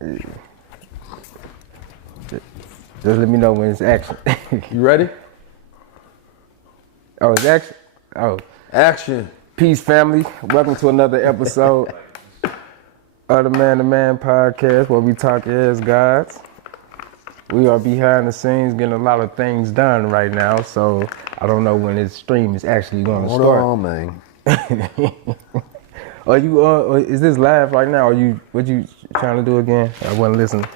Just let me know when it's action. You ready? Oh, it's action? Oh. Action. Peace, family. Welcome to another episode of the Man to Man podcast where we talk as gods. We are behind the scenes getting a lot of things done right now, so I don't know when this stream is actually going to start. Hold on, man. Are you is this live right now? What you trying to do again? I wasn't listening.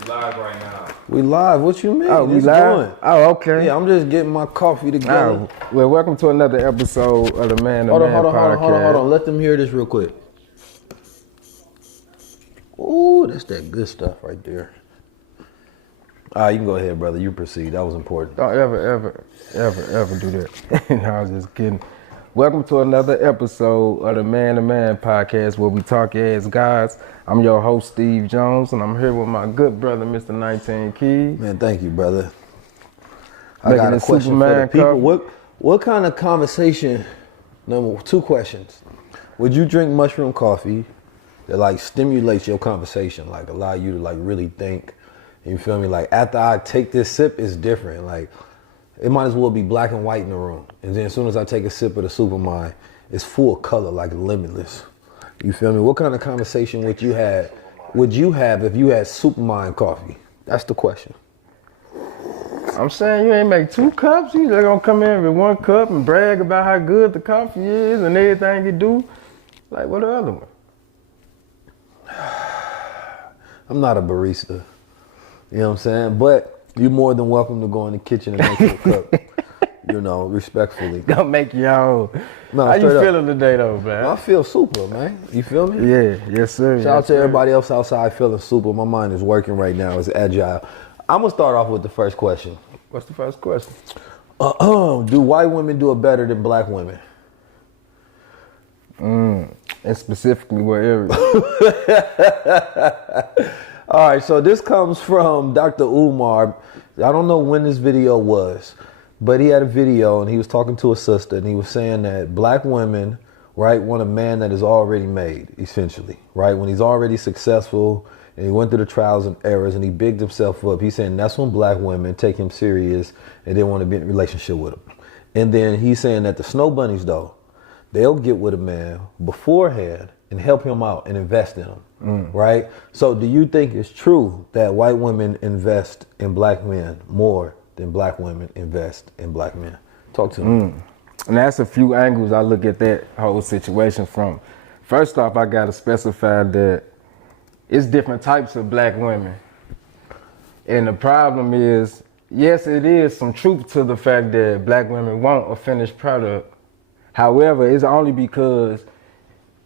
We live right now. We live. What you mean? Oh, we live? Oh, okay. Yeah, I'm just getting my coffee together. Oh, well, welcome to another episode of the Man to Man podcast. Hold on. Let them hear this real quick. Ooh, that's that good stuff right there. All right, you can go ahead, brother. You proceed. That was important. Don't ever do that. No, I was just kidding. Welcome to another episode of the Man to Man podcast where we talk as guys. I'm your host, Steve Jones, and I'm here with my good brother, Mr. 19 Keys. Man, thank you, brother. I got a question for the people. What kind of conversation, two questions. Would you drink mushroom coffee that like stimulates your conversation, like allow you to like really think? You feel me? Like after I take this sip, it's different. Like it might as well be black and white in the room. And then as soon as I take a sip of the Supermind, it's full color, like limitless. You feel me? What kind of conversation would you have if you had Supermind coffee? That's the question. I'm saying you ain't make 2 cups. You just gonna come in with 1 cup and brag about how good the coffee is and everything you do. Like what the other one? I'm not a barista. You know what I'm saying? But you're more than welcome to go in the kitchen and make you a cup. You know, respectfully. Don't make your own. No, how you feeling today though, man? I feel super, man. You feel me? Yeah, yes sir. Shout out to everybody else outside feeling super. My mind is working right now. It's agile. I'm going to start off with the first question. What's the first question? Do white women do it better than black women? And specifically what area? All right, so this comes from Dr. Umar. I don't know when this video was, but he had a video and he was talking to a sister and he was saying that black women, right, want a man that is already made, essentially, right? When he's already successful and he went through the trials and errors and he bigged himself up, he's saying that's when black women take him serious and they want to be in a relationship with him. And then he's saying that the snow bunnies, though, they'll get with a man beforehand and help him out and invest in him, right? So do you think it's true that white women invest in black men more than black women invest in black men? Talk to me. And that's a few angles I look at that whole situation from. First off, I gotta specify that it's different types of black women. And the problem is, yes, it is some truth to the fact that black women want a finished product. However, it's only because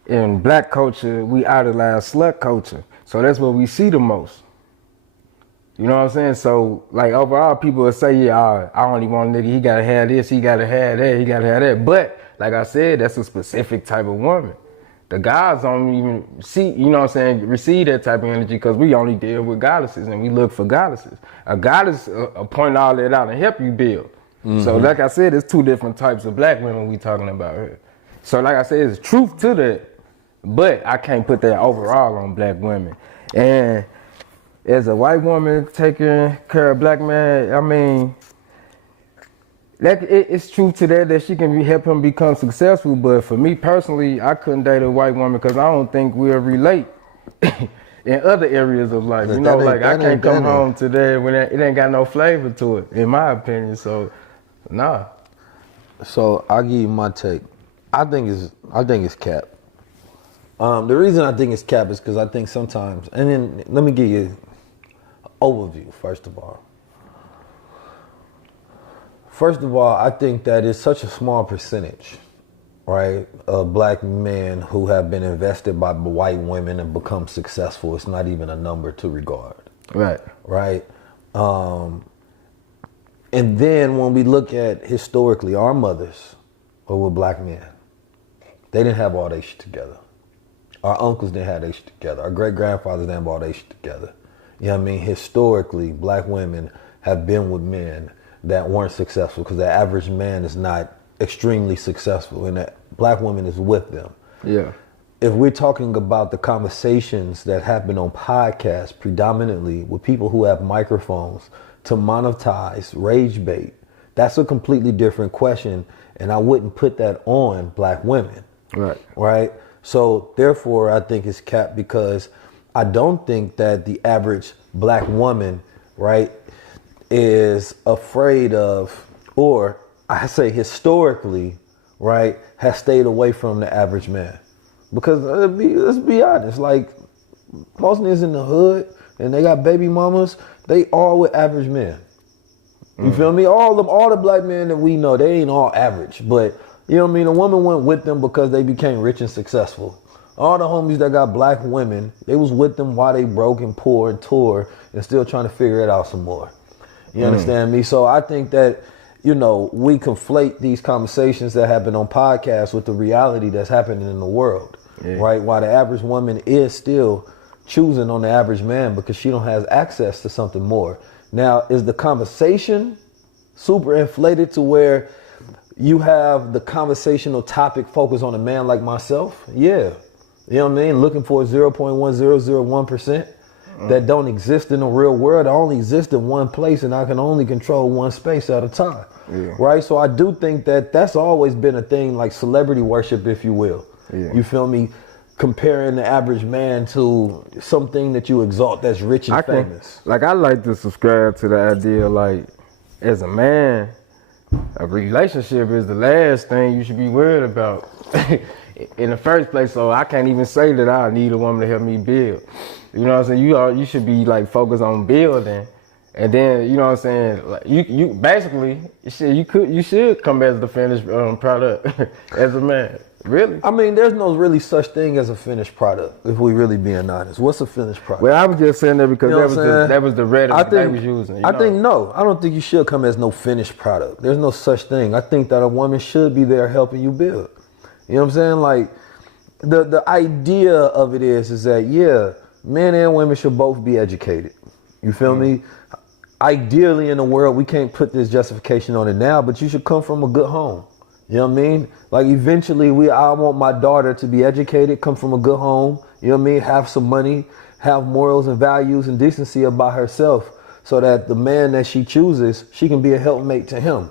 in black culture, we idolize slut culture. So that's what we see the most. You know what I'm saying? So, like, overall, people will say, yeah, I only want a nigga, he gotta have this, he gotta have that, he gotta have that. But, like I said, that's a specific type of woman. The guys don't even see, you know what I'm saying, receive that type of energy because we only deal with goddesses and we look for goddesses. A goddess point all that out and help you build. So, like I said, there's 2 different types of black women we talking about here. So, like I said, there's truth to that, but I can't put that overall on black women. And as a white woman taking care of black man, I mean, it's true to that she can help him become successful. But for me personally, I couldn't date a white woman because I don't think we'll relate in other areas of life. You know, like I can't come home today when it ain't got no flavor to it, in my opinion. So, nah. So I'll give you my take. I think it's cap. The reason I think it's cap is because I think sometimes, and then let me give you an overview, first of all. First of all, I think that it's such a small percentage, right, of black men who have been invested by white women and become successful. It's not even a number to regard. Right. Right. And then when we look at historically, our mothers were with black men. They didn't have all their shit together. Our uncles didn't have their shit together. Our great-grandfathers didn't have all their shit together. You know what I mean? Historically, black women have been with men that weren't successful because the average man is not extremely successful and that black women is with them. Yeah. if we're talking about the conversations that happen on podcasts predominantly with people who have microphones to monetize rage bait, that's a completely different question. And I wouldn't put that on black women. Right. So therefore, I think it's capped because I don't think that the average black woman, right, is afraid of, or I say historically, right, has stayed away from the average man. Because let's be honest, like most niggas in the hood and they got baby mamas, they all with average men. You feel me? All the black men that we know, they ain't all average. But you know what I mean? A woman went with them because they became rich and successful. All the homies that got black women, they was with them while they broke and poor and tore and still trying to figure it out some more. You understand me? So I think that, you know, we conflate these conversations that happen on podcasts with the reality that's happening in the world, right? While the average woman is still choosing on the average man because she don't have access to something more. Now, is the conversation super inflated to where you have the conversational topic focused on a man like myself? Yeah. You know what I mean? Looking for 0.1001% that don't exist in the real world. I only exist in one place and I can only control one space at a time. Right? So I do think that that's always been a thing, like celebrity worship, if you will. You feel me? Comparing the average man to something that you exalt that's rich and famous. I like to subscribe to the idea, like, as a man, a relationship is the last thing you should be worried about in the first place. So I can't even say that I need a woman to help me build. You know what I'm saying? You should be like focused on building, and then you know what I'm saying. Like you basically you should come as the finished product as a man. Really? I mean, there's no really such thing as a finished product, if we really being honest. What's a finished product? Well, I was just saying that because that was the rhetoric they was using. I don't think you should come as no finished product. There's no such thing. I think that a woman should be there helping you build. You know what I'm saying? Like, the idea of it is that, yeah, men and women should both be educated. You feel me? Ideally in the world, we can't put this justification on it now, but you should come from a good home. You know what I mean? Like eventually I want my daughter to be educated, come from a good home, you know what I mean? Have some money, have morals and values and decency about herself so that the man that she chooses, she can be a helpmate to him,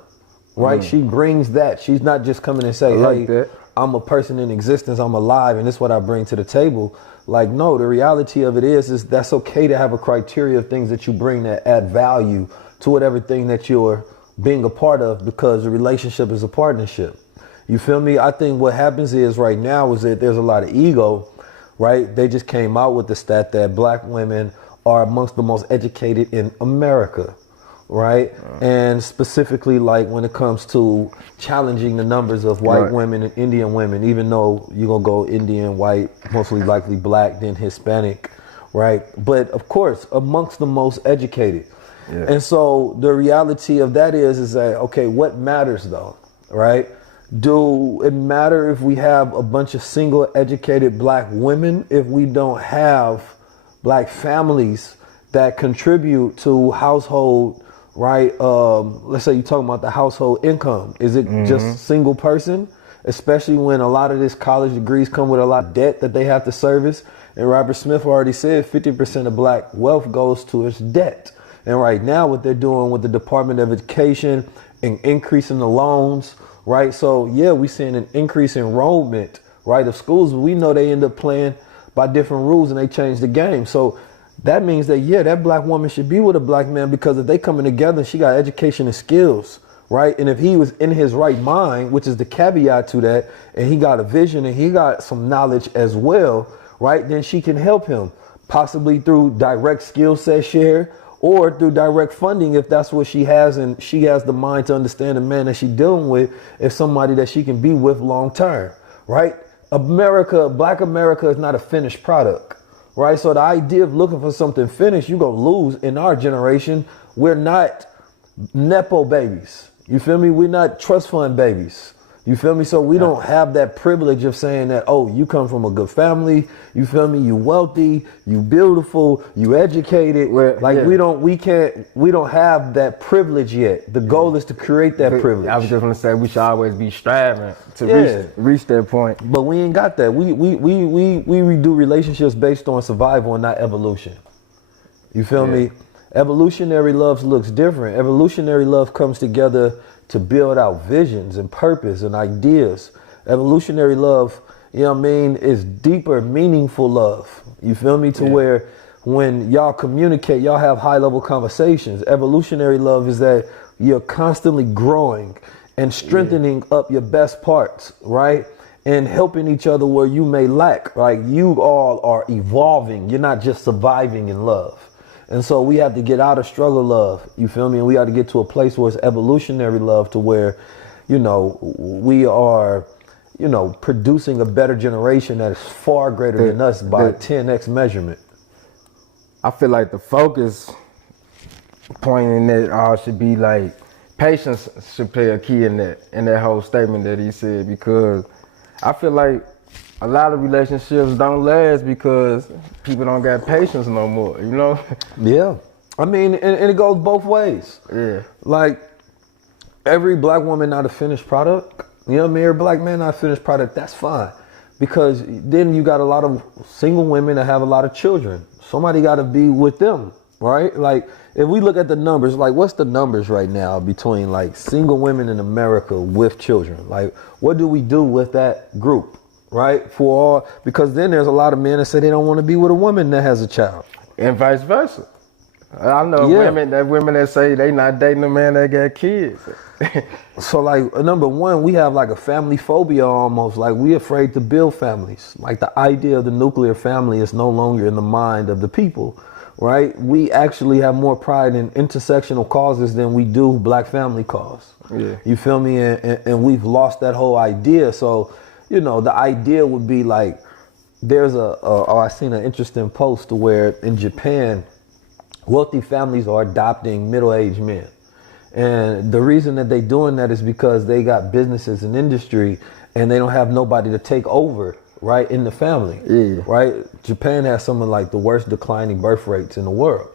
right? She brings that. She's not just coming and say, hey, I'm a person in existence, I'm alive, and this is what I bring to the table. Like, no, the reality of it is that's okay to have a criteria of things that you bring that add value to whatever thing that you're being a part of, because the relationship is a partnership. You feel me? I think what happens is right now is that there's a lot of ego, right? They just came out with the stat that black women are amongst the most educated in America, right? And specifically, like when it comes to challenging the numbers of white women and Indian women, even though you're gonna go Indian, white, mostly likely black, then Hispanic, right? But of course, amongst the most educated. And so the reality of that is that, okay, what matters though, right? Do it matter if we have a bunch of single educated black women if we don't have black families that contribute to household, right? Let's say you're talking about the household income. Is it just single person? Especially when a lot of this college degrees come with a lot of debt that they have to service. And Robert Smith already said 50% of black wealth goes to its debt. And right now what they're doing with the Department of Education and increasing the loans, right? So yeah, we're seeing an increase in enrollment, right, of schools. But we know they end up playing by different rules and they change the game. So that means that, yeah, that black woman should be with a black man, because if they coming together, she got education and skills, right? And if he was in his right mind, which is the caveat to that, and he got a vision and he got some knowledge as well, right, then she can help him possibly through direct skill set share, or through direct funding if that's what she has, and she has the mind to understand the man that she's dealing with is somebody that she can be with long term, right? Black America is not a finished product, right? So the idea of looking for something finished, you're going to lose. In our generation, we're not Nepo babies. You feel me? We're not trust fund babies. You feel me? So we don't have that privilege of saying that, oh, you come from a good family, you feel me, you wealthy, you beautiful, you educated. We don't have that privilege yet. The goal is to create that privilege. I was just gonna say we should always be striving to reach that point. But we ain't got that. We do relationships based on survival and not evolution. You feel me? Evolutionary love looks different. Evolutionary love comes together to build out visions and purpose and ideas. Evolutionary love, you know what I mean, is deeper, meaningful love. You feel me? To where when y'all communicate, y'all have high level conversations. Evolutionary love is that you're constantly growing and strengthening up your best parts, right? And helping each other where you may lack. Like you all are evolving. You're not just surviving in love. And so we have to get out of struggle love, you feel me? And we got to get to a place where it's evolutionary love to where, you know, we are, you know, producing a better generation that is far greater than us by 10x measurement. I feel like the focus point in that all should be like patience should play a key in that whole statement that he said, because I feel like a lot of relationships don't last because people don't got patience no more, you know? Yeah. I mean, and it goes both ways. Yeah. Like, every black woman not a finished product. You know what I mean? Every black man not a finished product, that's fine. Because then you got a lot of single women that have a lot of children. Somebody got to be with them, right? Like, if we look at the numbers, like, what's the numbers right now between, like, single women in America with children? Like, what do we do with that group? Right? Because then there's a lot of men that say they don't want to be with a woman that has a child. And vice versa. I know women that say they not dating a man that got kids. So like, number one, we have like a family phobia almost. Like we afraid to build families. Like the idea of the nuclear family is no longer in the mind of the people, right? We actually have more pride in intersectional causes than we do black family cause. Yeah. You feel me? And we've lost that whole idea. So, you know, the idea would be like, there's I seen an interesting post where in Japan, wealthy families are adopting middle-aged men. And the reason that they're doing that is because they got businesses and industry and they don't have nobody to take over, right, in the family, right? Japan has some of like the worst declining birth rates in the world.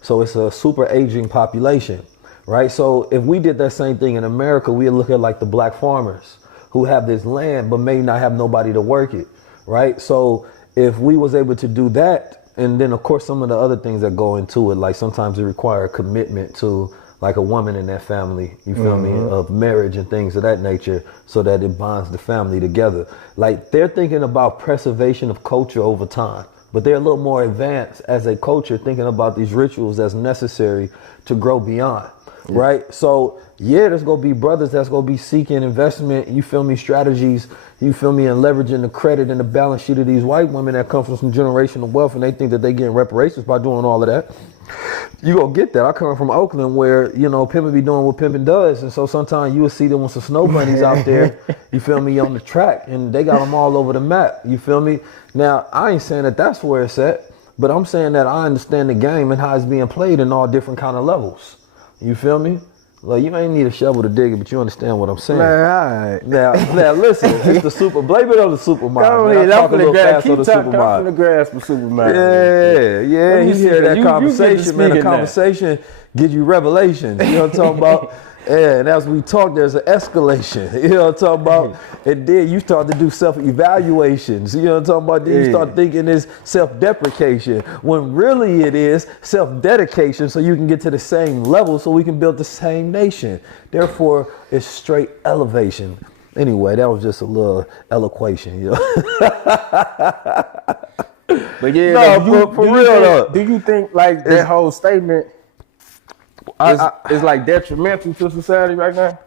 So it's a super aging population, right? So if we did that same thing in America, we'd look at like the black farmers who have this land but may not have nobody to work it, right? So if we was able to do that, and then of course some of the other things that go into it, like sometimes it require commitment to like a woman in that family, you feel me, of marriage and things of that nature, so that it bonds the family together. Like they're thinking about preservation of culture over time, but they're a little more advanced as a culture, thinking about these rituals that's necessary to grow beyond. Right? So yeah, there's gonna be brothers that's gonna be seeking investment, you feel me, strategies, you feel me, and leveraging the credit and the balance sheet of these white women that come from some generational wealth, and they think that they getting reparations by doing all of that. You gonna get that. I come from Oakland where, you know, pimping be doing what pimping does, and so sometimes you will see them with some snow bunnies out there, you feel me, on the track, and they got them all over the map, you feel me. Now I ain't saying that that's where it's at, but I'm saying that I understand the game and how it's being played in all different kind of levels. You feel me? Like, you ain't need a shovel to dig it, but you understand what I'm saying. Man, all right. Now listen, it's the super, blame it on the supermodel. Go ahead, I'm finna grasp the supermodel. Yeah, you hear that conversation, man. The conversation gives you revelations. You know what I'm talking about? And as we talk, there's an escalation. You know what I'm talking about? And then you start to do self-evaluations. You know what I'm talking about? Then you start thinking it's self-deprecation, when really it is self-dedication, so you can get to the same level so we can build the same nation. Therefore, it's straight elevation. Anyway, that was just a little eloquation, you know? But yeah, no, for real though. Do you think like that whole statement is like detrimental to society right now?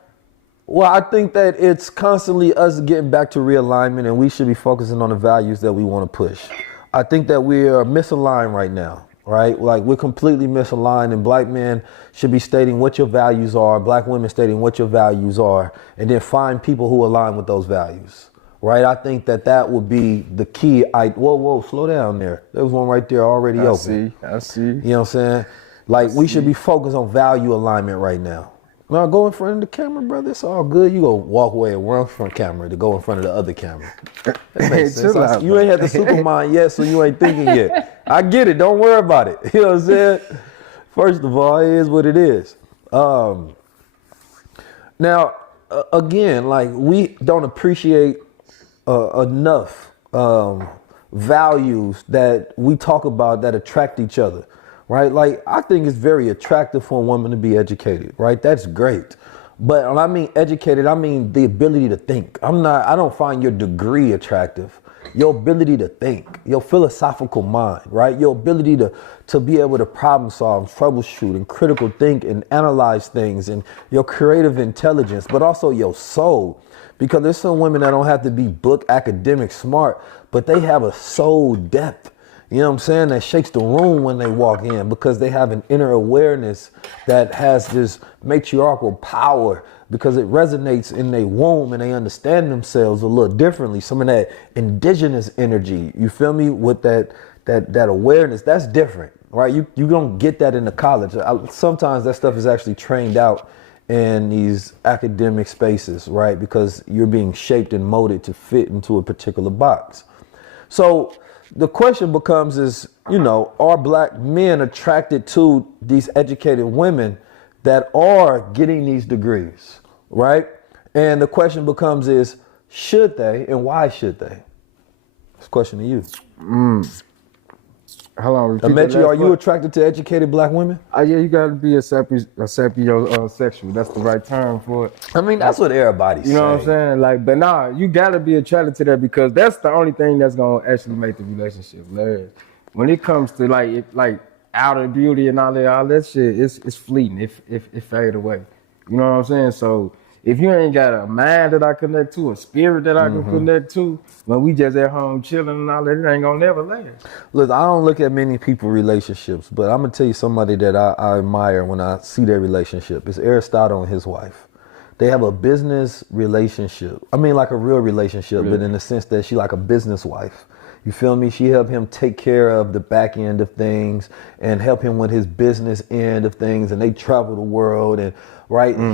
Well, I think that it's constantly us getting back to realignment, and we should be focusing on the values that we want to push. I think that we are misaligned right now, right? Like we're completely misaligned, and black men should be stating what your values are, black women stating what your values are, and then find people who align with those values, right? I think that that would be the key. Whoa, slow down there. There was one right there already open. I see. You know what I'm saying? Like we should be focused on value alignment right now. Now go in front of the camera, brother. It's all good. You go walk away and run from the camera to go in front of the other camera. That makes sense. Chill out, You ain't had the Superman yet, so you ain't thinking yet. I get it. Don't worry about it. You know what I'm saying? First of all, it is what it is. Now, again, like we don't appreciate enough values that we talk about that attract each other. Right? Like, I think it's very attractive for a woman to be educated, right? That's great. But when I mean educated, I mean the ability to think. I don't find your degree attractive. Your ability to think, your philosophical mind, right? Your ability to be able to problem solve, troubleshoot, and critical think and analyze things, and your creative intelligence, but also your soul. Because there's some women that don't have to be book academic smart, but they have a soul depth. You know what I'm saying? That shakes the room when they walk in because they have an inner awareness that has this matriarchal power because it resonates in their womb and they understand themselves a little differently. Some of that indigenous energy, you feel me? With that awareness, that's different, right? You don't get that in the college. Sometimes that stuff is actually trained out in these academic spaces, right? Because you're being shaped and molded to fit into a particular box. So the question becomes is, are black men attracted to these educated women that are getting these degrees, right? And the question becomes is, should they and why should they? It's a question to you. Hold on. Demetri, are you attracted to educated black women? Yeah, you gotta be a sapiosexual. That's the right term for it. I mean, that's what everybody's saying. You know what I'm saying? Like, but nah, you gotta be attracted to that because that's the only thing that's gonna actually make the relationship last. When it comes to like outer beauty and all that shit, it's fleeting. It fade away. You know what I'm saying? So if you ain't got a mind that I connect to, a spirit that I can connect to, when we just at home chilling and all that, it ain't gonna never last. Look, I don't look at many people relationships, but I'm gonna tell you somebody that I admire when I see their relationship. It's Aristotle and his wife. They have a business relationship. I mean, like a real relationship, but in the sense that she like a business wife. You feel me? She helped him take care of the back end of things and help him with his business end of things. And they travel the world and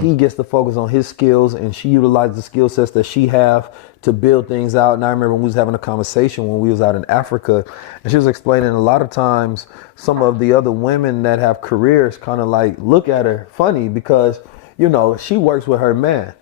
he gets to focus on his skills and she utilizes the skill sets that she have to build things out. And I remember when we was having a conversation when we was out in Africa and she was explaining a lot of times some of the other women that have careers kind of like look at her funny because, she works with her man,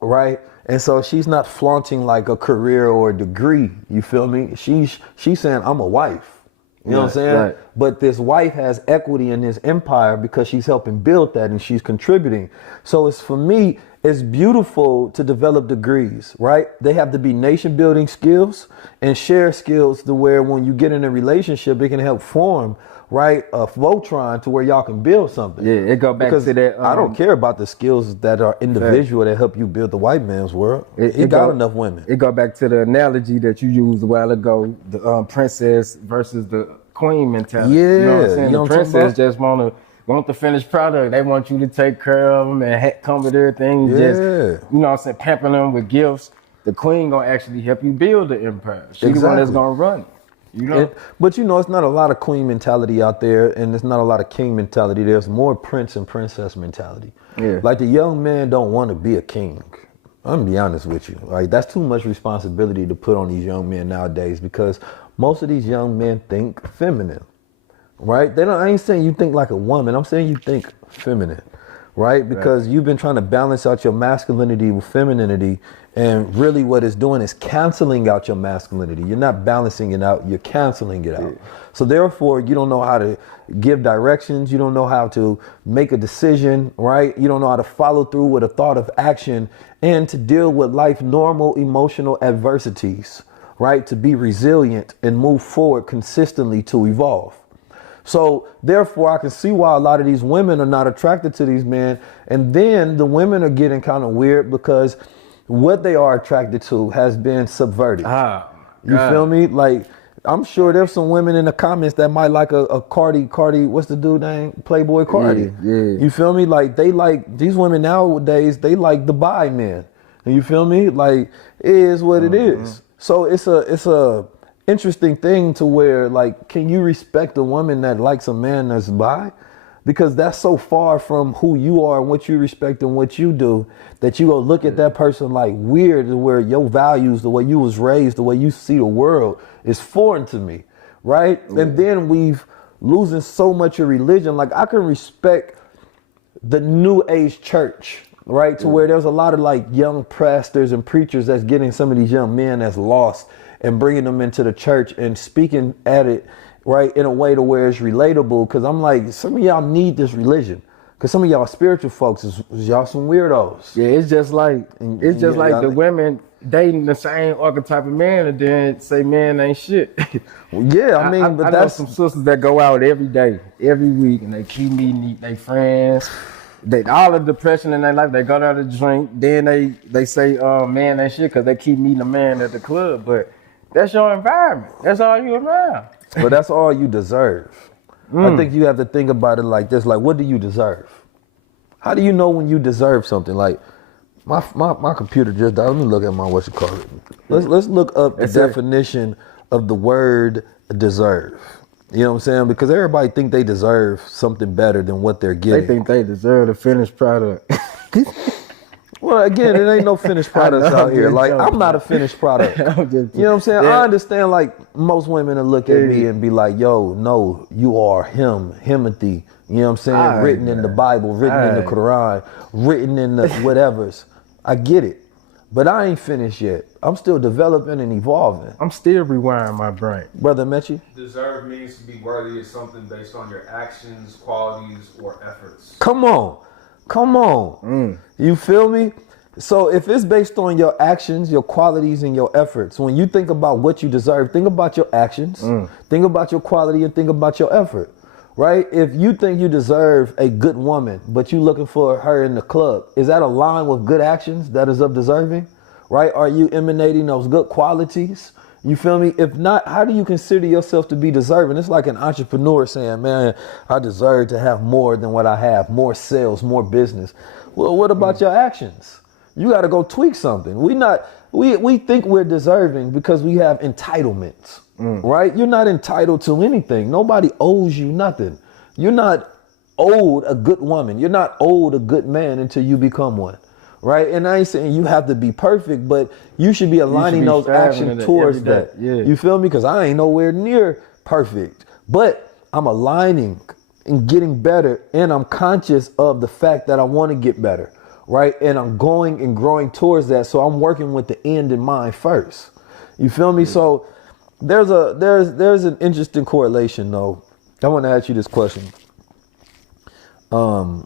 right? And so she's not flaunting like a career or a degree. You feel me? She's saying, I'm a wife. You know what I'm saying? Right. But this wife has equity in this empire because she's helping build that and she's contributing. So for me, it's beautiful to develop degrees, right? They have to be nation building skills and share skills to where when you get in a relationship, it can help form, right, a Voltron to where y'all can build something. Yeah, it go back to that. I don't care about the skills that are individual that help you build the white man's world. It got enough women. It go back to the analogy that you used a while ago, the princess versus the queen mentality. Yeah, you know what I'm saying? The princess just want the finished product. They want you to take care of them and come with everything. Just, you know what I'm saying, pampering them with gifts. The queen gonna actually help you build the empire. She's the one that's gonna run it. But it's not a lot of queen mentality out there, and there's not a lot of king mentality. There's more prince and princess mentality. Yeah. Like the young men don't want to be a king. I'm gonna be honest with you. Like that's too much responsibility to put on these young men nowadays because most of these young men think feminine, right? I ain't saying you think like a woman. I'm saying you think feminine, right? Because you've been trying to balance out your masculinity with femininity. And really what it's doing is canceling out your masculinity. You're not balancing it out, you're canceling it out. So therefore, you don't know how to give directions. You don't know how to make a decision, right? You don't know how to follow through with a thought of action and to deal with life's normal emotional adversities, right? To be resilient and move forward consistently to evolve. So therefore, I can see why a lot of these women are not attracted to these men. And then the women are getting kind of weird because what they are attracted to has been subverted. You feel me? Like, I'm sure there's some women in the comments that might like a Cardi, what's the dude name? Playboy Cardi. Yeah. You feel me? Like, they like, these women nowadays, they like the buy men. You feel me? Like, it is what it is. So it's a interesting thing to where, like, can you respect a woman that likes a man that's bi? because that's so far from who you are and what you respect and what you do that you go look at that person like weird, where your values, the way you was raised, the way you see the world is foreign to me, right? And then we've losing so much of religion. Like I can respect the new age church, right? To where there's a lot of like young pastors and preachers that's getting some of these young men that's lost and bringing them into the church and speaking at it, right, in a way to where it's relatable. Because I'm like, some of y'all need this religion. Because some of y'all spiritual folks is y'all some weirdos. Yeah, it's just like the women dating the same archetype of man and then say man ain't shit. Yeah, I mean, but I that's know some sisters that go out every day, every week, and they keep meeting their friends. They all the depression in their life, they go down to drink. Then they say man ain't shit because they keep meeting a man at the club. But that's your environment. That's all you around. But that's all you deserve. I think you have to think about it like this. Like, what do you deserve? How do you know when you deserve something? Like, my computer just died. Let me look at my what's it called. Let's look up the definition of the word deserve. You know what I'm saying? Because everybody think they deserve something better than what they're getting. They think they deserve the finished product. Well, again, it ain't no finished products out here. Like, I'm not a finished product. You know what I'm saying? I understand, like, most women will look at me and be like, yo, no, you are him, Himothy. You know what I'm saying? Written in the Bible, written in the Quran, written in the whatevers. I get it. But I ain't finished yet. I'm still developing and evolving. I'm still rewiring my brain. Brother Mechi? Deserve means to be worthy of something based on your actions, qualities, or efforts. Come on. You feel me? So if it's based on your actions, your qualities, and your efforts, when you think about what you deserve, think about your actions, think about your quality, and think about your effort, right? If you think you deserve a good woman, but you looking for her in the club, is that aligned with good actions that is of deserving, right? Are you emanating those good qualities? You feel me? If not, how do you consider yourself to be deserving? It's like an entrepreneur saying, man, I deserve to have more than what I have, more sales, more business. Well, what about your actions? You got to go tweak something. We think we're deserving because we have entitlements, right? You're not entitled to anything. Nobody owes you nothing. You're not owed a good woman. You're not owed a good man until you become one. Right. And I ain't saying you have to be perfect, but you should be aligning those actions towards that. Yeah. You feel me? Because I ain't nowhere near perfect, but I'm aligning and getting better. And I'm conscious of the fact that I want to get better. Right. And I'm going and growing towards that. So I'm working with the end in mind first. You feel me? So there's an interesting correlation, though. I want to ask you this question. I'm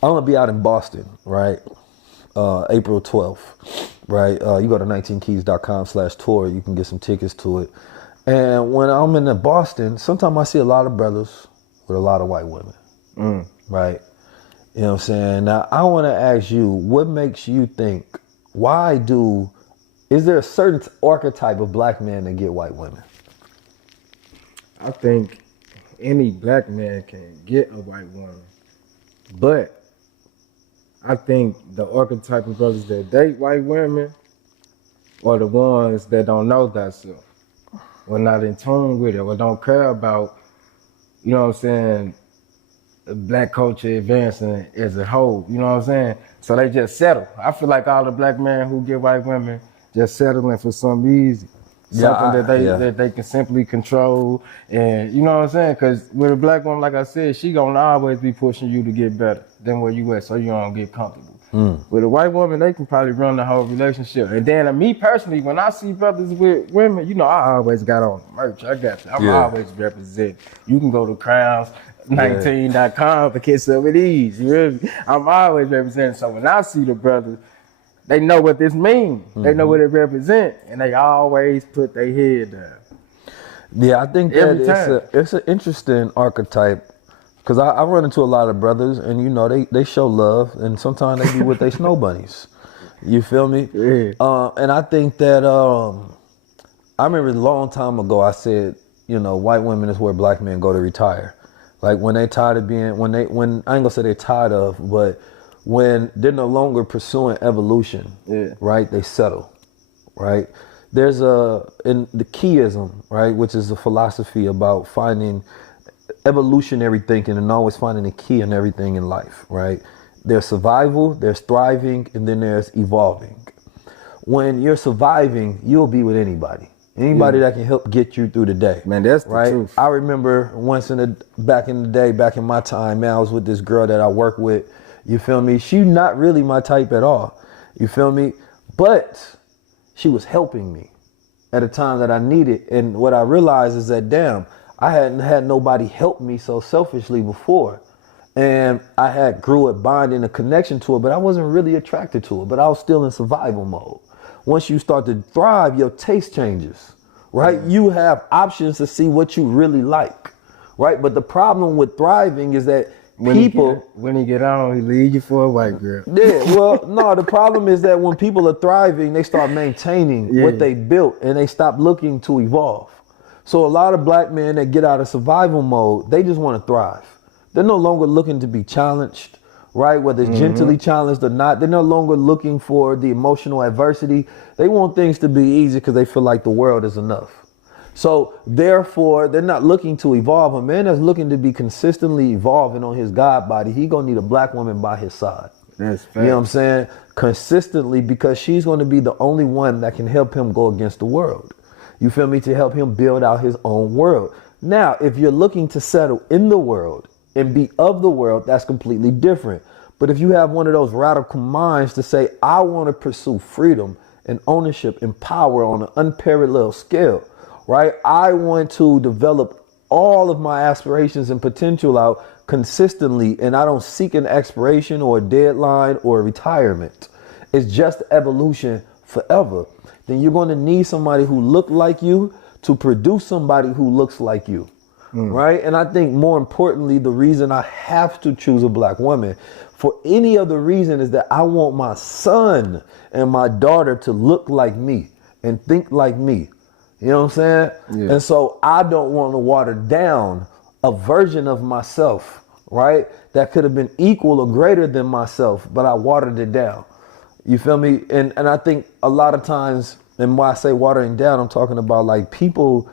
going to be out in Boston. Right. April 12th, right? You go to 19keys.com/tour. You can get some tickets to it. And when I'm in Boston, sometimes I see a lot of brothers with a lot of white women, right? You know what I'm saying? Now, I want to ask you, what makes you think, is there a certain archetype of black man that get white women? I think any black man can get a white woman, but I think the archetype of brothers that date white women are the ones that don't know thyself, or not in tune with it, or don't care about, you know what I'm saying, the black culture advancing as a whole, you know what I'm saying? So they just settle. I feel like all the black men who get white women just settling for something easy. Something that they can simply control, and you know what I'm saying? Because with a black woman, like I said, she gonna always be pushing you to get better than where you at, so you don't get comfortable. With a white woman, they can probably run the whole relationship. And then me personally, when I see brothers with women, you know, I always got on merch. I got you. I'm always representing. You can go to Crownz19.com to get some of these. You hear me? I'm always representing. So when I see the brothers, they know what this means. They know what it represents, and they always put their head down. Yeah, I think that it's an interesting archetype, because I run into a lot of brothers, and you know they show love, and sometimes they be with their snow bunnies. You feel me? Yeah. And I think that I remember a long time ago I said, you know, white women is where black men go to retire. Like when they tired of being, when I ain't gonna say they're tired of, but when they're no longer pursuing evolution, right? They settle, right? There's in the keyism, right, which is a philosophy about finding evolutionary thinking and always finding the key in everything in life, right? There's survival, there's thriving, and then there's evolving. When you're surviving, you'll be with anybody. Anybody that can help get you through the day. Man, that's the right? truth. I remember back in the day, back in my time, man, I was with this girl that I work with. You feel me? She not really my type at all. You feel me? But she was helping me at a time that I needed. And what I realized is that, damn, I hadn't had nobody help me so selfishly before. And I had grew a bond and a connection to her, but I wasn't really attracted to her, but I was still in survival mode. Once you start to thrive, your taste changes, right? You have options to see what you really like, right? But the problem with thriving is that when he get on, he leave you for a white girl. Yeah, well, no, the problem is that when people are thriving, they start maintaining what they built and they stop looking to evolve. So a lot of black men that get out of survival mode, they just want to thrive. They're no longer looking to be challenged, right? Whether it's gently challenged or not, they're no longer looking for the emotional adversity. They want things to be easy because they feel like the world is enough. So therefore, they're not looking to evolve. A man that's looking to be consistently evolving on his God body, he gonna need a black woman by his side. That's fair. You know what I'm saying? Consistently, because she's gonna be the only one that can help him go against the world. You feel me? To help him build out his own world. Now, if you're looking to settle in the world and be of the world, that's completely different. But if you have one of those radical minds to say, I want to pursue freedom and ownership and power on an unparalleled scale, right? I want to develop all of my aspirations and potential out consistently, and I don't seek an expiration or a deadline or a retirement. It's just evolution forever. Then you're going to need somebody who look like you to produce somebody who looks like you. Right? And I think more importantly, the reason I have to choose a black woman for any other reason is that I want my son and my daughter to look like me and think like me. You know what I'm saying? Yeah. And so I don't want to water down a version of myself, right? That could have been equal or greater than myself, but I watered it down. You feel me? And I think a lot of times, and when I say watering down, I'm talking about like people,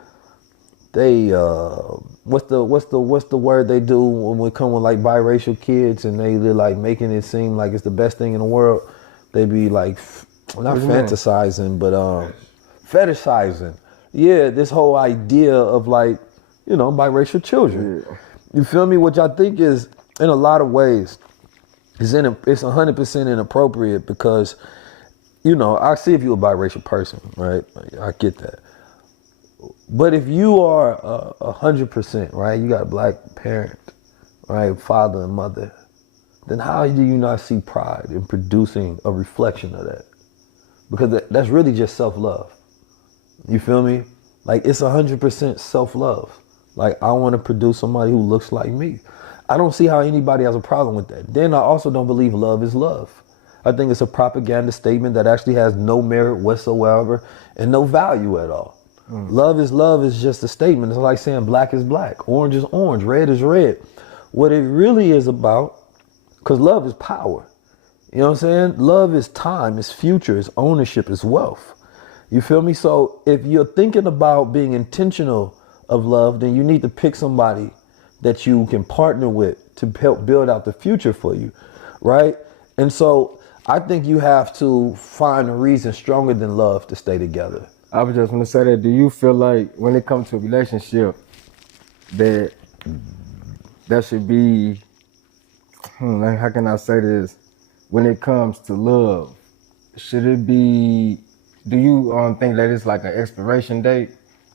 they what's the word they do when we come with like biracial kids and they're like making it seem like it's the best thing in the world. They be like not fantasizing, but fetishizing. Yeah, this whole idea of like, you know, biracial children. Yeah. You feel me? Which I think is in a lot of ways it's 100% inappropriate because, you know, I see if you're a biracial person, right? I get that. But if you are 100%, right, you got a black parent, right, father and mother, then how do you not see pride in producing a reflection of that? Because that's really just self-love. You feel me? Like it's 100% self-love. Like I want to produce somebody who looks like me. I don't see how anybody has a problem with that. Then I also don't believe love is love. I think it's a propaganda statement that actually has no merit whatsoever and no value at all. Love is just a statement. It's like saying black is black, orange is orange, red is red. What it really is about, because love is power. You know what I'm saying? Love is time, it's future, it's ownership, it's wealth. You feel me? So if you're thinking about being intentional of love, then you need to pick somebody that you can partner with to help build out the future for you, right? And so I think you have to find a reason stronger than love to stay together. I was just going to say that, do you feel like when it comes to a relationship that should be, how can I say this? When it comes to love, should it be, do you think that it's like an expiration date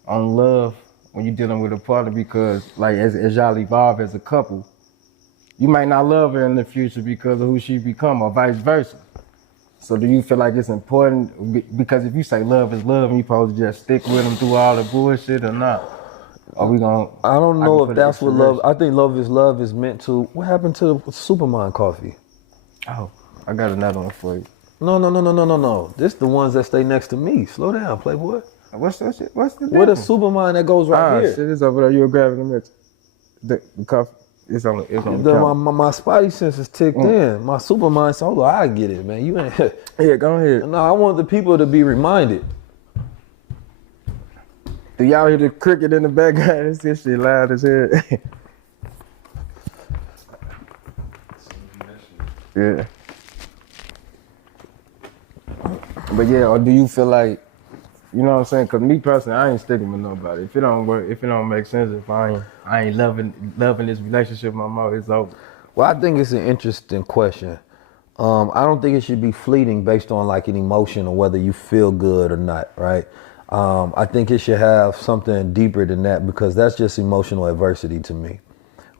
on love when you're dealing with a partner? Because like as y'all evolve as a couple, you might not love her in the future because of who she become or vice versa. So do you feel like it's important? Because if you say love is love, and you supposed to just stick with them through all the bullshit or not? Are we gonna? I don't know if that's what love. I think love is meant to. What happened to the Superman coffee? Oh, I got another one for you. No. This the ones that stay next to me. Slow down, Playboy. What's that shit? What's the? What a Superman that goes right here? Shit is over there. You're grabbing the mix. The coffee. It's on my spidey senses ticked in. My Superman solo, I get it, man. You ain't. Yeah, go ahead. No, I want the people to be reminded. Do y'all hear the cricket in the background? This shit loud as hell. Yeah. But yeah, or do you feel like, you know what I'm saying? Cause me personally, I ain't sticking with nobody. If it don't work, if it don't make sense, if I ain't loving this relationship no more, it's over. Well, I think it's an interesting question. I don't think it should be fleeting based on like an emotion or whether you feel good or not, right? I think it should have something deeper than that because that's just emotional adversity to me,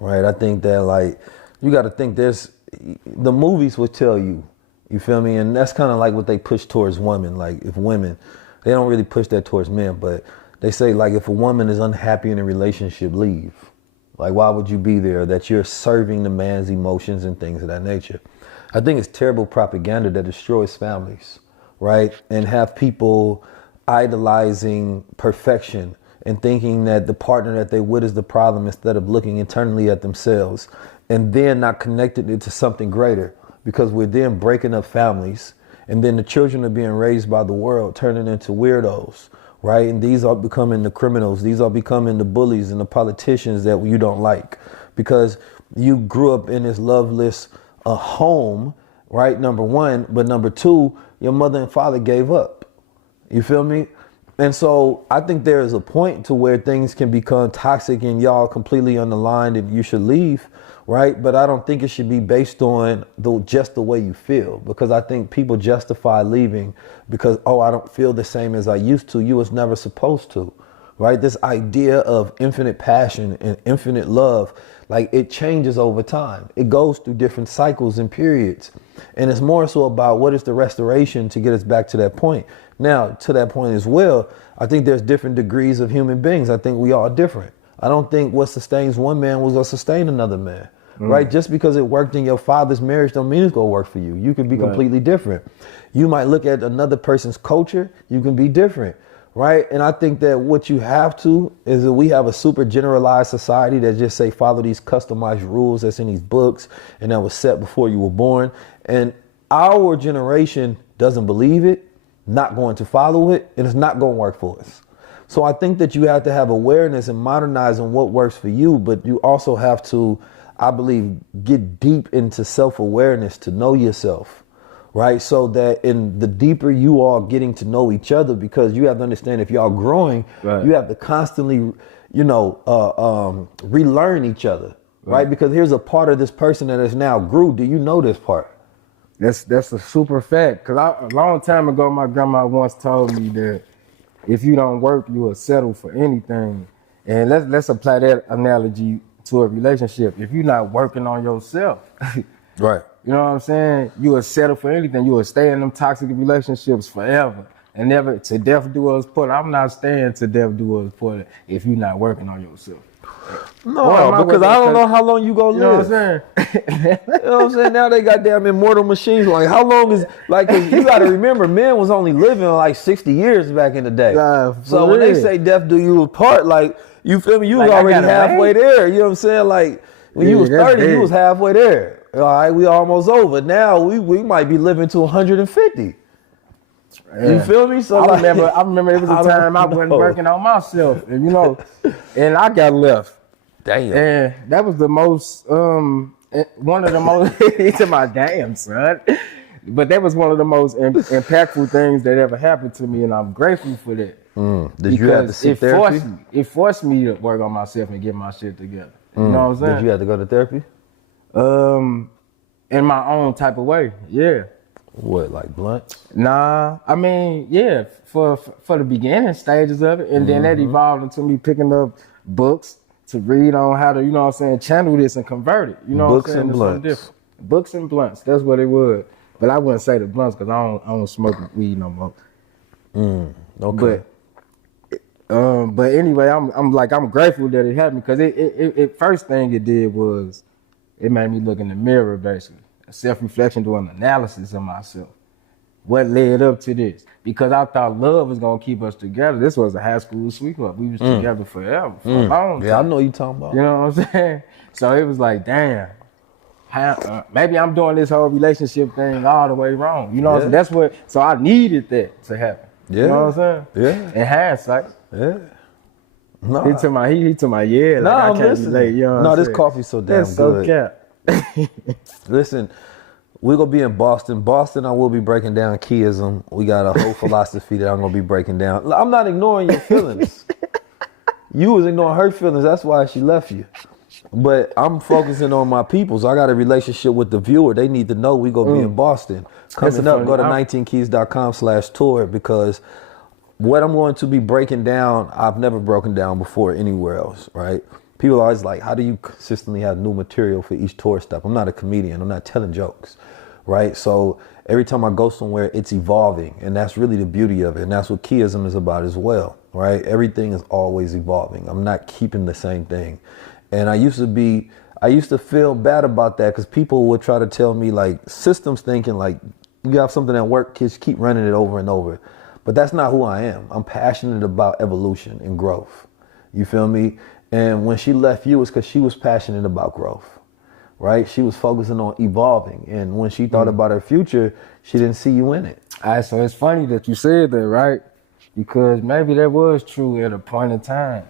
right? I think that like, you got to think the movies would tell you, you feel me? And that's kind of like what they push towards women. Like if women, they don't really push that towards men, but they say like if a woman is unhappy in a relationship, leave. Like why would you be there? That you're serving the man's emotions and things of that nature. I think it's terrible propaganda that destroys families, right? And have people idolizing perfection and thinking that the partner that they with is the problem instead of looking internally at themselves and then not connected it to something greater because we're then breaking up families and then the children are being raised by the world, turning into weirdos, right? And these are becoming the criminals. These are becoming the bullies and the politicians that you don't like because you grew up in this loveless home, right? Number one, but number two, your mother and father gave up. You feel me? And so I think there is a point to where things can become toxic and y'all completely unaligned and you should leave, right? But I don't think it should be based on just the way you feel because I think people justify leaving because, oh, I don't feel the same as I used to. You was never supposed to, right? This idea of infinite passion and infinite love, like it changes over time. It goes through different cycles and periods. And it's more so about what is the restoration to get us back to that point. Now, to that point as well, I think there's different degrees of human beings. I think we all different. I don't think what sustains one man will sustain another man, right? Just because it worked in your father's marriage don't mean it's going to work for you. You can be completely different. You might look at another person's culture. You can be different, right? And I think that what you have to is that we have a super generalized society that just say follow these customized rules that's in these books and that was set before you were born. And our generation doesn't believe it, not going to follow it, and it's not going to work for us. So I think that you have to have awareness and modernizing what works for you, but you also have to, I believe, get deep into self-awareness to know yourself, right? So that in the deeper you are getting to know each other, because you have to understand if y'all growing, you have to constantly, relearn each other, right? Because here's a part of this person that has now grew. Do you know this part? That's a super fact. Cause a long time ago, my grandma once told me that if you don't work, you will settle for anything. And let's apply that analogy to a relationship. If you're not working on yourself, right? You know what I'm saying? You will settle for anything. You will stay in them toxic relationships forever and never to death do us part. I'm not staying to death do us part if you're not working on yourself. No, because I don't know how long you gonna live. You know what I'm saying? You know what I'm saying? Now they got damn immortal machines. Like, how long is, like, 'cause you got to remember, men was only living like 60 years back in the day. So when they say death do you apart, like, you feel me? You was already halfway there. You know what I'm saying? Like, when you was 30, you was halfway there. All right, we almost over. Now we might be living to 150. Yeah. You feel me? So I remember it was a time I wasn't working on myself, and and I got left. Damn. And that was the most one of the most to my damn son. But that was one of the most impactful things that ever happened to me, and I'm grateful for that. Did you have to seek therapy? It forced me to work on myself and get my shit together. You know what I'm saying? Did you have to go to therapy? In my own type of way, yeah. What, like blunts? Nah, I mean, yeah, for the beginning stages of it, and then that evolved into me picking up books to read on how to, you know what I'm saying, channel this and convert it. You know books what I'm saying? And blunts. Books and blunts, that's what it was. But I wouldn't say the blunts because I don't smoke weed no more. Okay. But anyway, I'm grateful that it happened because it first thing it did was it made me look in the mirror, basically. A self-reflection, doing an analysis of myself. What led up to this? Because I thought love was gonna keep us together. This was a high school sweetheart. We was together forever, for a long time. Yeah, I know you talking about. You know what I'm saying? So it was like, damn, maybe I'm doing this whole relationship thing all the way wrong. You know what I'm saying? That's what. So I needed that to happen. Yeah. You know what I'm saying? Yeah. In hindsight. Yeah. No. He to my yeah. No, like, I I'm can't listening. relate, you know what I'm this saying? coffee's so damn That's so good. cap. Listen, We're gonna be in Boston. Boston, I will be breaking down Keyism. We got a whole philosophy that I'm gonna be breaking down. I'm not ignoring your feelings. You was ignoring her feelings. That's why she left you. But I'm focusing on my people. So I got a relationship with the viewer. They need to know we gonna be in Boston. Coming up, go to 19keys.com/tour because what I'm going to be breaking down, I've never broken down before anywhere else, right? People are always like, how do you consistently have new material for each tour stop? I'm not a comedian. I'm not telling jokes, right? So every time I go somewhere, it's evolving. And that's really the beauty of it. And that's what Keyism is about as well, right? Everything is always evolving. I'm not keeping the same thing. And I used to feel bad about that because people would try to tell me like systems thinking like you have something at work, kids keep running it over and over. But that's not who I am. I'm passionate about evolution and growth. You feel me? And when she left you, it's because she was passionate about growth, right? She was focusing on evolving. And when she thought about her future, she didn't see you in it. All right, so it's funny that you said that, right? Because maybe that was true at a point in time.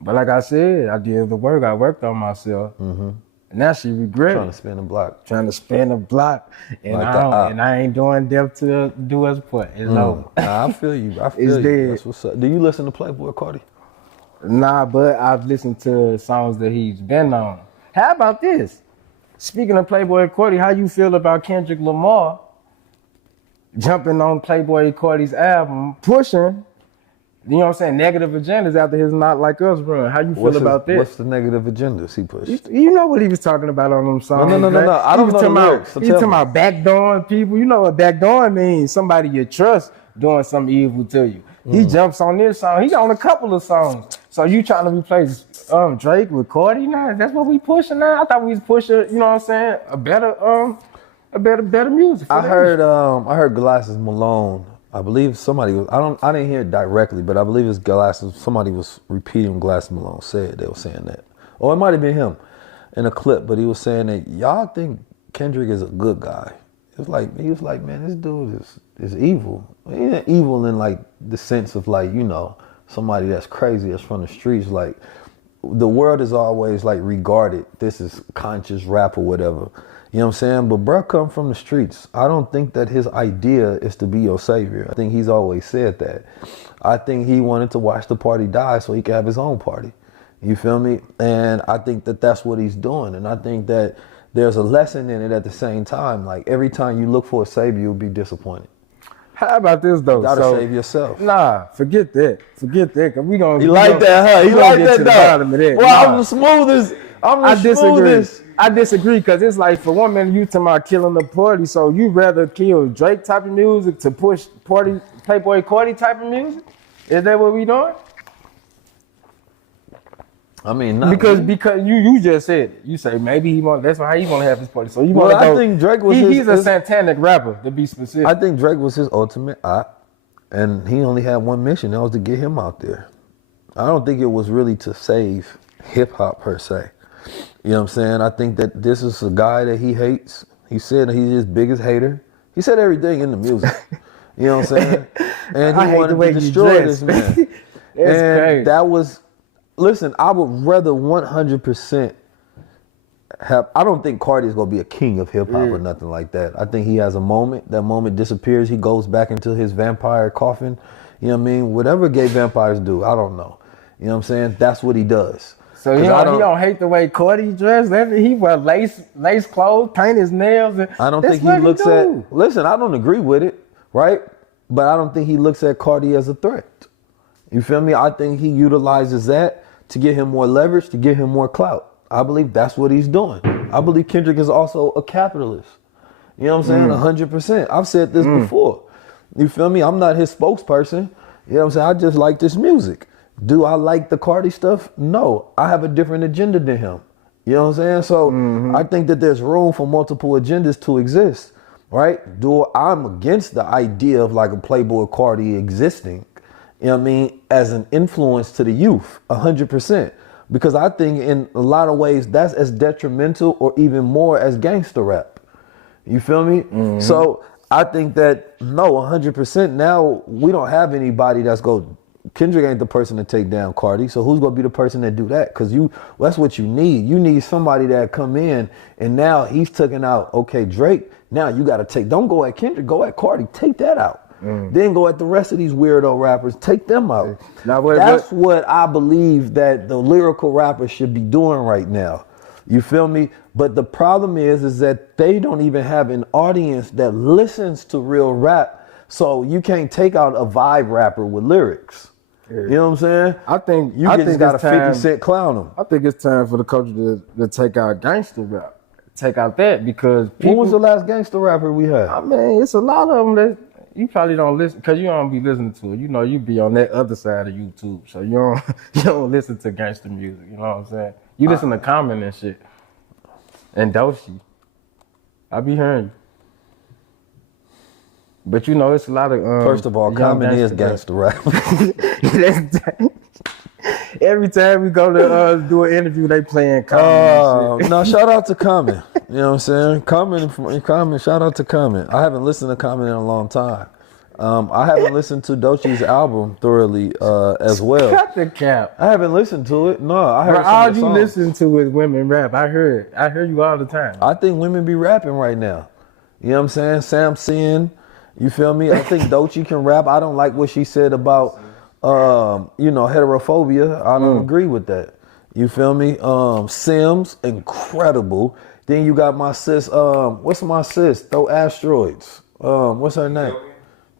But like I said, I did the work. I worked on myself. Mm-hmm. And now she regretted. Trying to spin the block. Trying to spin the block. And, like I ain't doing death to do us put. It's over. Nah, I feel you. It's dead. That's what's up. Do you listen to Playboy Cardi? Nah, but I've listened to songs that he's been on. How about this? Speaking of Playboy Cardi, how you feel about Kendrick Lamar jumping on Playboy Cardi's album, pushing, you know what I'm saying, negative agendas after his Not Like Us run? How you feel about that? What's the negative agendas he pushed? You know what he was talking about on them songs. No. I don't know the lyrics. He was talking about backdooring people. You know what backdooring means? Somebody you trust doing something evil to you. He jumps on this song. He's on a couple of songs. So you trying to replace Drake with Cardi now? That's what we pushing now? I thought we was pushing, you know what I'm saying, a better music. I heard Glasses Malone. I believe somebody was, I didn't hear it directly, but I believe it's Glasses, somebody was repeating what Glasses Malone said. They were saying that. Or it might have been him in a clip, but he was saying that y'all think Kendrick is a good guy. He was like, man, this dude is evil. He ain't evil in like the sense of like, you know, somebody that's crazy, that's from the streets. Like the world is always like regarded, this is conscious rap or whatever. You know what I'm saying? But bruh come from the streets. I don't think that his idea is to be your savior. I think he's always said that. I think he wanted to watch the party die so he could have his own party. You feel me? And I think that that's what he's doing. And I think that there's a lesson in it at the same time. Like every time you look for a savior, you'll be disappointed. How about this though? You gotta save yourself. Nah, forget that. Cause we gonna. He like that, huh? He like that though. Well, I'm the smoothest. I disagree because it's like for one minute you talking about killing the party, so you rather kill Drake type of music to push Playboy Cardi type of music? Is that what we doing? I mean, because you just said it. You say maybe he want. That's how he want to have his party. So you want to go. I think Drake was he's a satanic rapper to be specific. I think Drake was his ultimate op, and he only had one mission. That was to get him out there. I don't think it was really to save hip hop per se. You know what I'm saying? I think that this is a guy that he hates. He said he's his biggest hater. He said everything in the music. You know what I'm saying? And he wanted to destroy this man. That's crazy. That was. Listen, I would rather 100% have. I don't think Cardi is gonna be a king of hip hop or nothing like that. I think he has a moment. That moment disappears. He goes back into his vampire coffin. You know what I mean? Whatever gay vampires do, I don't know. You know what I'm saying? That's what he does. So he don't hate the way Cardi dressed. He wear lace clothes, paint his nails. And I don't think he looks at. Listen, I don't agree with it, right? But I don't think he looks at Cardi as a threat. You feel me? I think he utilizes that to get him more leverage, to get him more clout. I believe that's what he's doing. I believe Kendrick is also a capitalist. You know what I'm saying? 100%. I've said this before. You feel me? I'm not his spokesperson. You know what I'm saying? I just like this music. Do I like the Cardi stuff? No. I have a different agenda than him. You know what I'm saying? So I think that there's room for multiple agendas to exist, right? I'm against the idea of like a Playboy Cardi existing. You know what I mean, as an influence to the youth, 100%. Because I think in a lot of ways that's as detrimental or even more as gangster rap. You feel me? So I think that, no, 100% now we don't have anybody that's going to Kendrick ain't the person to take down Cardi, so who's gonna be the person that do that? Because that's what you need. You need somebody that come in and now he's taking out, okay, Drake, now you gotta don't go at Kendrick, go at Cardi, take that out. Then go at the rest of these weirdo rappers, take them out. Now, that's what I believe that the lyrical rappers should be doing right now. You feel me? But the problem is that they don't even have an audience that listens to real rap. So you can't take out a vibe rapper with lyrics. Yeah. You know what I'm saying? I think you just got a 50 Cent clown them. I think it's time for the culture to take out gangster rap. Take out that because people, when was the last gangster rapper we had? I mean, it's a lot of them that you probably don't listen because you don't be listening to it. You know, you be on that other side of YouTube, so you don't listen to gangster music. You know what I'm saying? You listen to Common and shit, and Doshi. I be hearing you, but you know, it's a lot of. First of all, Common is gangster rap. Every time we go to do an interview, they playing Common. No, shout out to Common. You know what I'm saying? Common, shout out to Common. I haven't listened to Common in a long time. I haven't listened to Dochi's album thoroughly as well. Cut the cap. I haven't listened to it. No, I heard all you listen to is women rap. I hear you all the time. I think women be rapping right now. You know what I'm saying? Sam Sin, you feel me? I think Dochi can rap. I don't like what she said about heterophobia. I don't agree with that. You feel me? Sims, incredible. Then you got my sis, what's my sis? Throw asteroids. What's her name?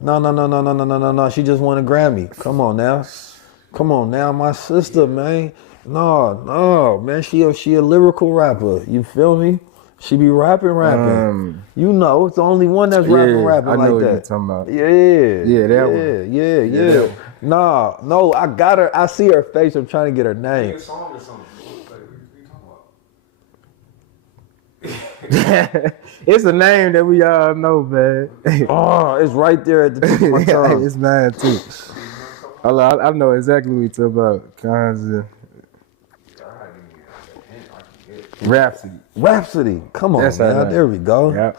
No. She just won a Grammy. Come on now, my sister, man. No, man. She a lyrical rapper. You feel me? She be rapping. You know, it's the only one that's rapping like that. I know what you're talking about. Yeah. No, I got her. I see her face. I'm trying to get her name. A song or something. It's a name that we all know, man. It's right there at the tip of my tongue. It's mine too. I know exactly what you're talking about. Crownz. Rhapsody. Come on, that's man. There we go. Yep.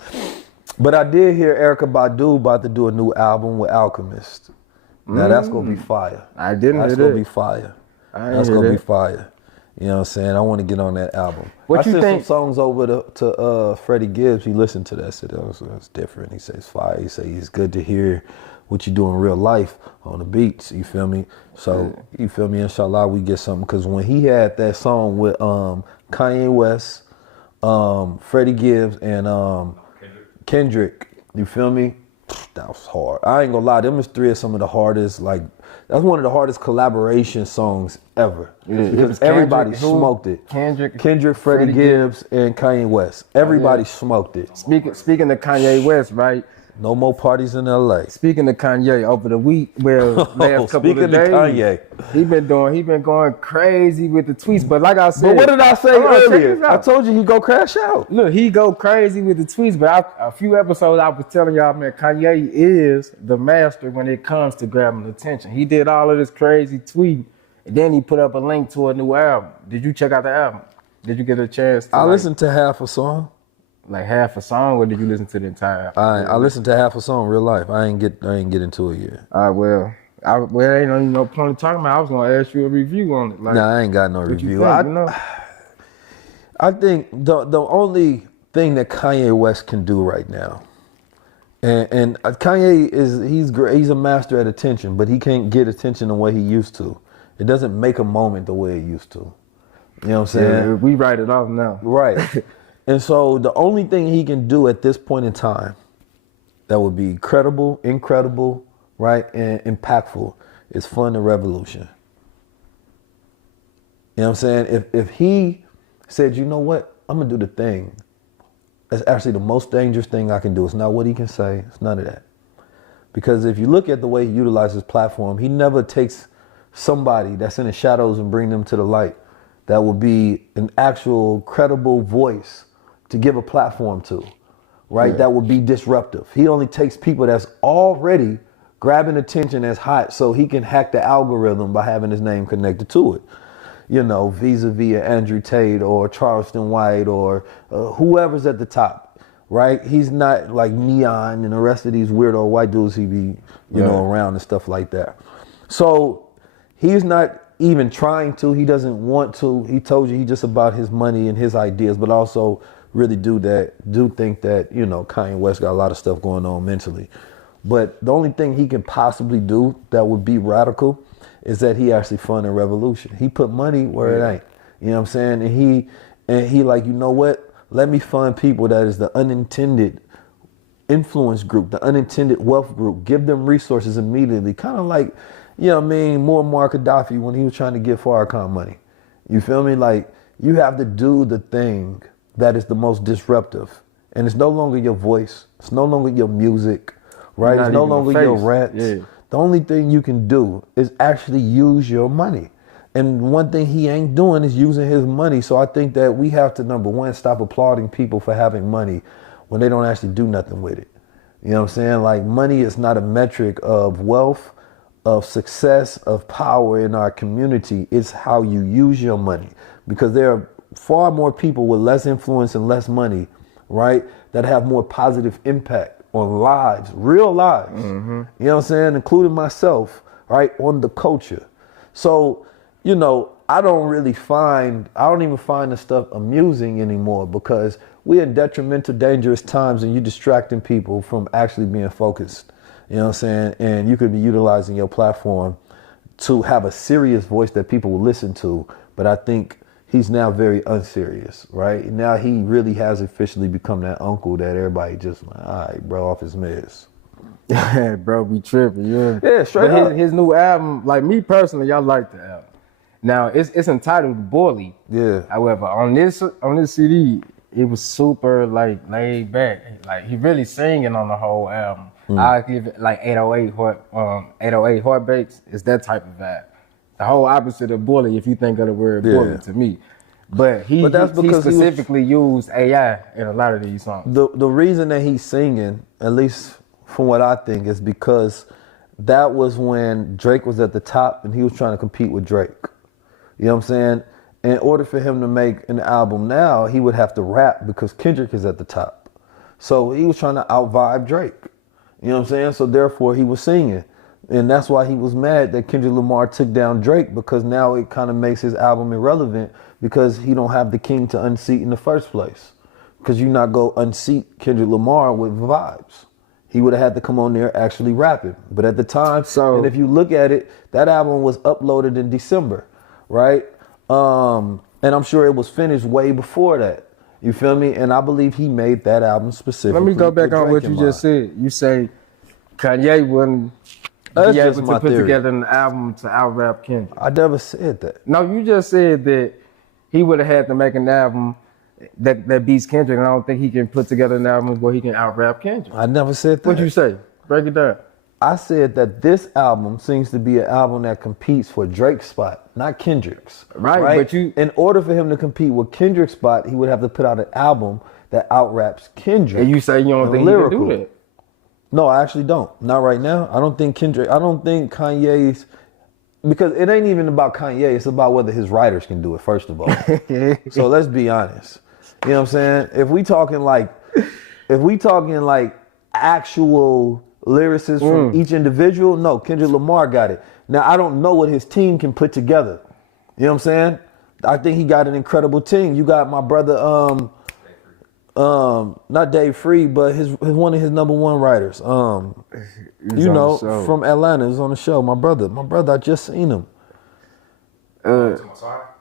But I did hear Erykah Badu about to do a new album with Alchemist. Now that's gonna be fire. I didn't. That's hear gonna be fire. That's gonna be fire. You know what I'm saying? I want to get on that album. What you sent think? some songs over to Freddie Gibbs. He listened to that. Said it's different. He says fire. He said it's good to hear what you do in real life on the beats. You feel me? So you feel me? Inshallah, we get something. Because when he had that song with Kanye West, Freddie Gibbs, and Kendrick, you feel me? That was hard. I ain't gonna lie. Them is three of some of the hardest. That's one of the hardest collaboration songs ever. Because everybody smoked it. Kendrick, Freddie Gibbs, and Kanye West. Everybody smoked it. Speaking of Kanye West, right? No more parties in LA. Speaking of Kanye, over the week, last couple of days, Kanye, he been going crazy with the tweets. But like I said, but what did I say earlier? I told you he go crash out. Look, he go crazy with the tweets. But a few episodes I was telling y'all, man, Kanye is the master when it comes to grabbing attention. He did all of this crazy tweeting, and then he put up a link to a new album. Did you check out the album? Did you get a chance to? I listened to half a song. Like half a song, or did you listen to the entire? I listened to half a song, real life. I ain't get into it yet. Ain't no point in talking about. I was gonna ask you a review on it. I ain't got no review. I think the only thing that Kanye West can do right now, and Kanye he's great. He's a master at attention, but he can't get attention the way he used to. It doesn't make a moment the way it used to. You know what I'm saying? Yeah, we write it off now. Right. And so the only thing he can do at this point in time that would be credible, incredible, right, and impactful is fund the revolution. You know what I'm saying? If he said, you know what, I'm gonna do the thing, that's actually the most dangerous thing I can do. It's not what he can say, it's none of that. Because if you look at the way he utilizes his platform, he never takes somebody that's in the shadows and bring them to the light. That would be an actual credible voice to give a platform to, right? Yeah. That would be disruptive. He only takes people that's already grabbing attention that's hot so he can hack the algorithm by having his name connected to it. You know, vis-a-vis Andrew Tate or Charleston White or whoever's at the top, right? He's not like Neon and the rest of these weirdo white dudes he be, you know, around and stuff like that. So He's not even trying to. He doesn't want to. He told you he's just about his money and his ideas, but also really do think that, you know, Kanye West got a lot of stuff going on mentally. But the only thing he can possibly do that would be radical is that he actually funded revolution. He put money where it ain't. You know what I'm saying? And he like, you know what? Let me fund people that is the unintended influence group, the unintended wealth group. Give them resources immediately. Kind of like, you know what I mean, Muammar Gaddafi when he was trying to get Farrakhan money. You feel me? Like, you have to do the thing that is the most disruptive. And it's no longer your voice. It's no longer your music, right? It's no longer your rants. Yeah. The only thing you can do is actually use your money. And one thing he ain't doing is using his money. So I think that we have to, number one, stop applauding people for having money when they don't actually do nothing with it. You know what I'm saying? Like, money is not a metric of wealth, of success, of power in our community. It's how you use your money. Because there are far more people with less influence and less money, right, that have more positive impact on lives, real lives. Mm-hmm. You know what I'm saying? Including myself, right, on the culture. So, you know, I don't even find the stuff amusing anymore because we're in detrimental, dangerous times and you're distracting people from actually being focused. You know what I'm saying? And you could be utilizing your platform to have a serious voice that people will listen to. But I think he's now very unserious, right? Now he really has officially become that uncle that everybody just, all right, bro, off his meds. Bro, be tripping, yeah. Yeah, straight up. His new album, like me personally, I like the album. Now it's entitled Bully. Yeah. However, on this CD, it was super like laid back. Like he really singing on the whole album. I give it like 808 Heartbreaks. It's that type of vibe. The whole opposite of bully, if you think of the word bully to me. But he specifically used AI in a lot of these songs. The reason that he's singing, at least from what I think, is because that was when Drake was at the top and he was trying to compete with Drake. You know what I'm saying? In order for him to make an album now, he would have to rap because Kendrick is at the top. So he was trying to out-vibe Drake. You know what I'm saying? So therefore he was singing. And that's why he was mad that Kendrick Lamar took down Drake, because now it kind of makes his album irrelevant because he don't have the king to unseat in the first place. Because you not go unseat Kendrick Lamar with vibes. He would have had to come on there actually rapping. But at the time, and if you look at it, that album was uploaded in December, right? And I'm sure it was finished way before that. You feel me? And I believe he made that album specifically. Let me go back on what you just said. You say Kanye wouldn't be able to put together an album to out-rap Kendrick. I never said that. No, you just said that he would have had to make an album that beats Kendrick, and I don't think he can put together an album where he can out-rap Kendrick. I never said that. What'd you say? Break it down. I said that this album seems to be an album that competes for Drake's spot, not Kendrick's. Right? But in order for him to compete with Kendrick's spot, he would have to put out an album that out-raps Kendrick. And you say you don't think lyrical. He can do that? No, I actually don't. Not right now. I don't think Kanye's, because it ain't even about Kanye. It's about whether his writers can do it, first of all. So let's be honest. You know what I'm saying? If we talking like actual lyricists from each individual, no, Kendrick Lamar got it. Now, I don't know what his team can put together. You know what I'm saying? I think he got an incredible team. You got my brother, not Dave Free, but his one of his number one writers. From Atlanta, is on the show. My brother, I just seen him.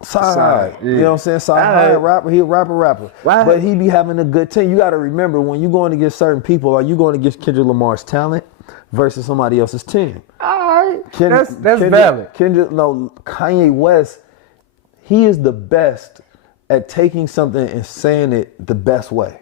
Side. You know what I'm saying? Side rapper. He a rapper. But he be having a good team. You got to remember, when you going against certain people, are you going against Kendrick Lamar's talent versus somebody else's team? All right. That's valid. Kanye West, he is the best at taking something and saying it the best way.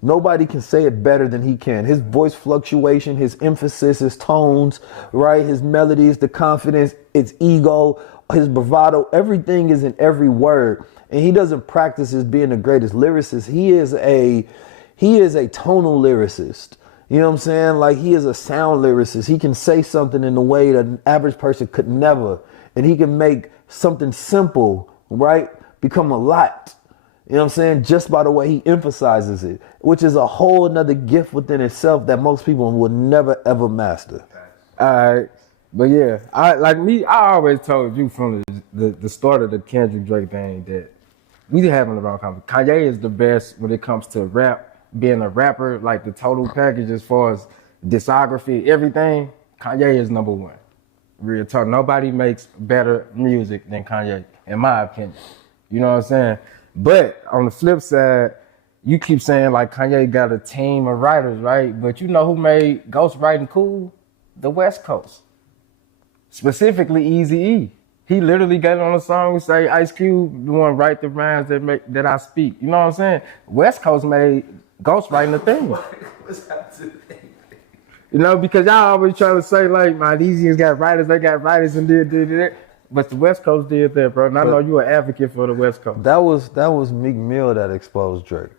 Nobody can say it better than he can. His voice fluctuation, his emphasis, his tones, right? His melodies, the confidence, its ego, his bravado, everything is in every word. And he doesn't practice as being the greatest lyricist. He is a tonal lyricist. You know what I'm saying? Like, he is a sound lyricist. He can say something in a way that an average person could never. And he can make something simple, right, become a lot. You know what I'm saying? Just by the way he emphasizes it, which is a whole another gift within itself that most people will never, ever master. All right. But yeah, I always told you from the start of the Kendrick Drake thing that we having the wrong conversation. Kanye is the best when it comes to rap, being a rapper, like the total package as far as discography, everything. Kanye is number one. Real talk. Nobody makes better music than Kanye, in my opinion. You know what I'm saying? But on the flip side, you keep saying like Kanye got a team of writers, right? But you know who made ghostwriting cool? The West Coast. Specifically Eazy-E. He literally got on a song and say, Ice Cube, the one write the rhymes that I speak. You know what I'm saying? West Coast made ghostwriting a thing. What's that to think? You know, because y'all always try to say like, my Eazy got writers, they got writers and did. But the West Coast did that, bro. And I know you're an advocate for the West Coast. That was Meek Mill that exposed Drake.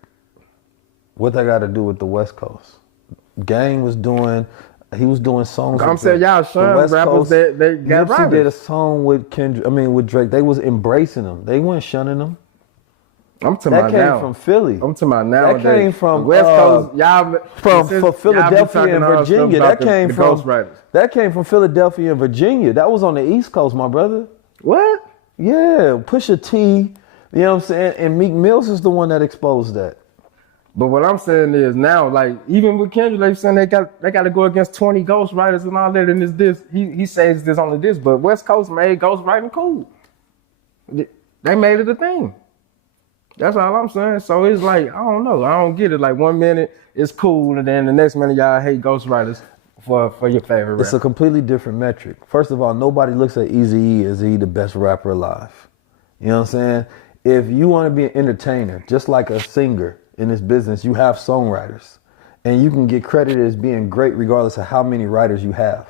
What that got to do with the West Coast? Gang was doing songs. I'm saying y'all shun rappers that they got Nipsey writers. did a song with with Drake. They was embracing them. They weren't shunning them. I'm talking That about came now. from Philly. I'm talking about now. That came from the West Coast. Y'all from since Philadelphia y'all and be talking Virginia. about That came the from ghostwriters. that came from Philadelphia and Virginia. That was on the East Coast, my brother. What? Yeah, Pusha T. You know what I'm saying? And Meek Mills is the one that exposed that. But what I'm saying is now, like even with Kendrick, they saying they got to go against 20 ghostwriters and all that. And it's this. He says this only this, but West Coast made ghostwriting cool. They made it a thing. That's all I'm saying. So it's like, I don't know. I don't get it. Like 1 minute it's cool, and then the next minute y'all hate ghostwriters for your favorite It's a rapper. completely different metric. First of all, nobody looks at Eazy-E as he the best rapper alive. You know what I'm saying? If you want to be an entertainer, just like a singer in this business, you have songwriters. And you can get credited as being great regardless of how many writers you have.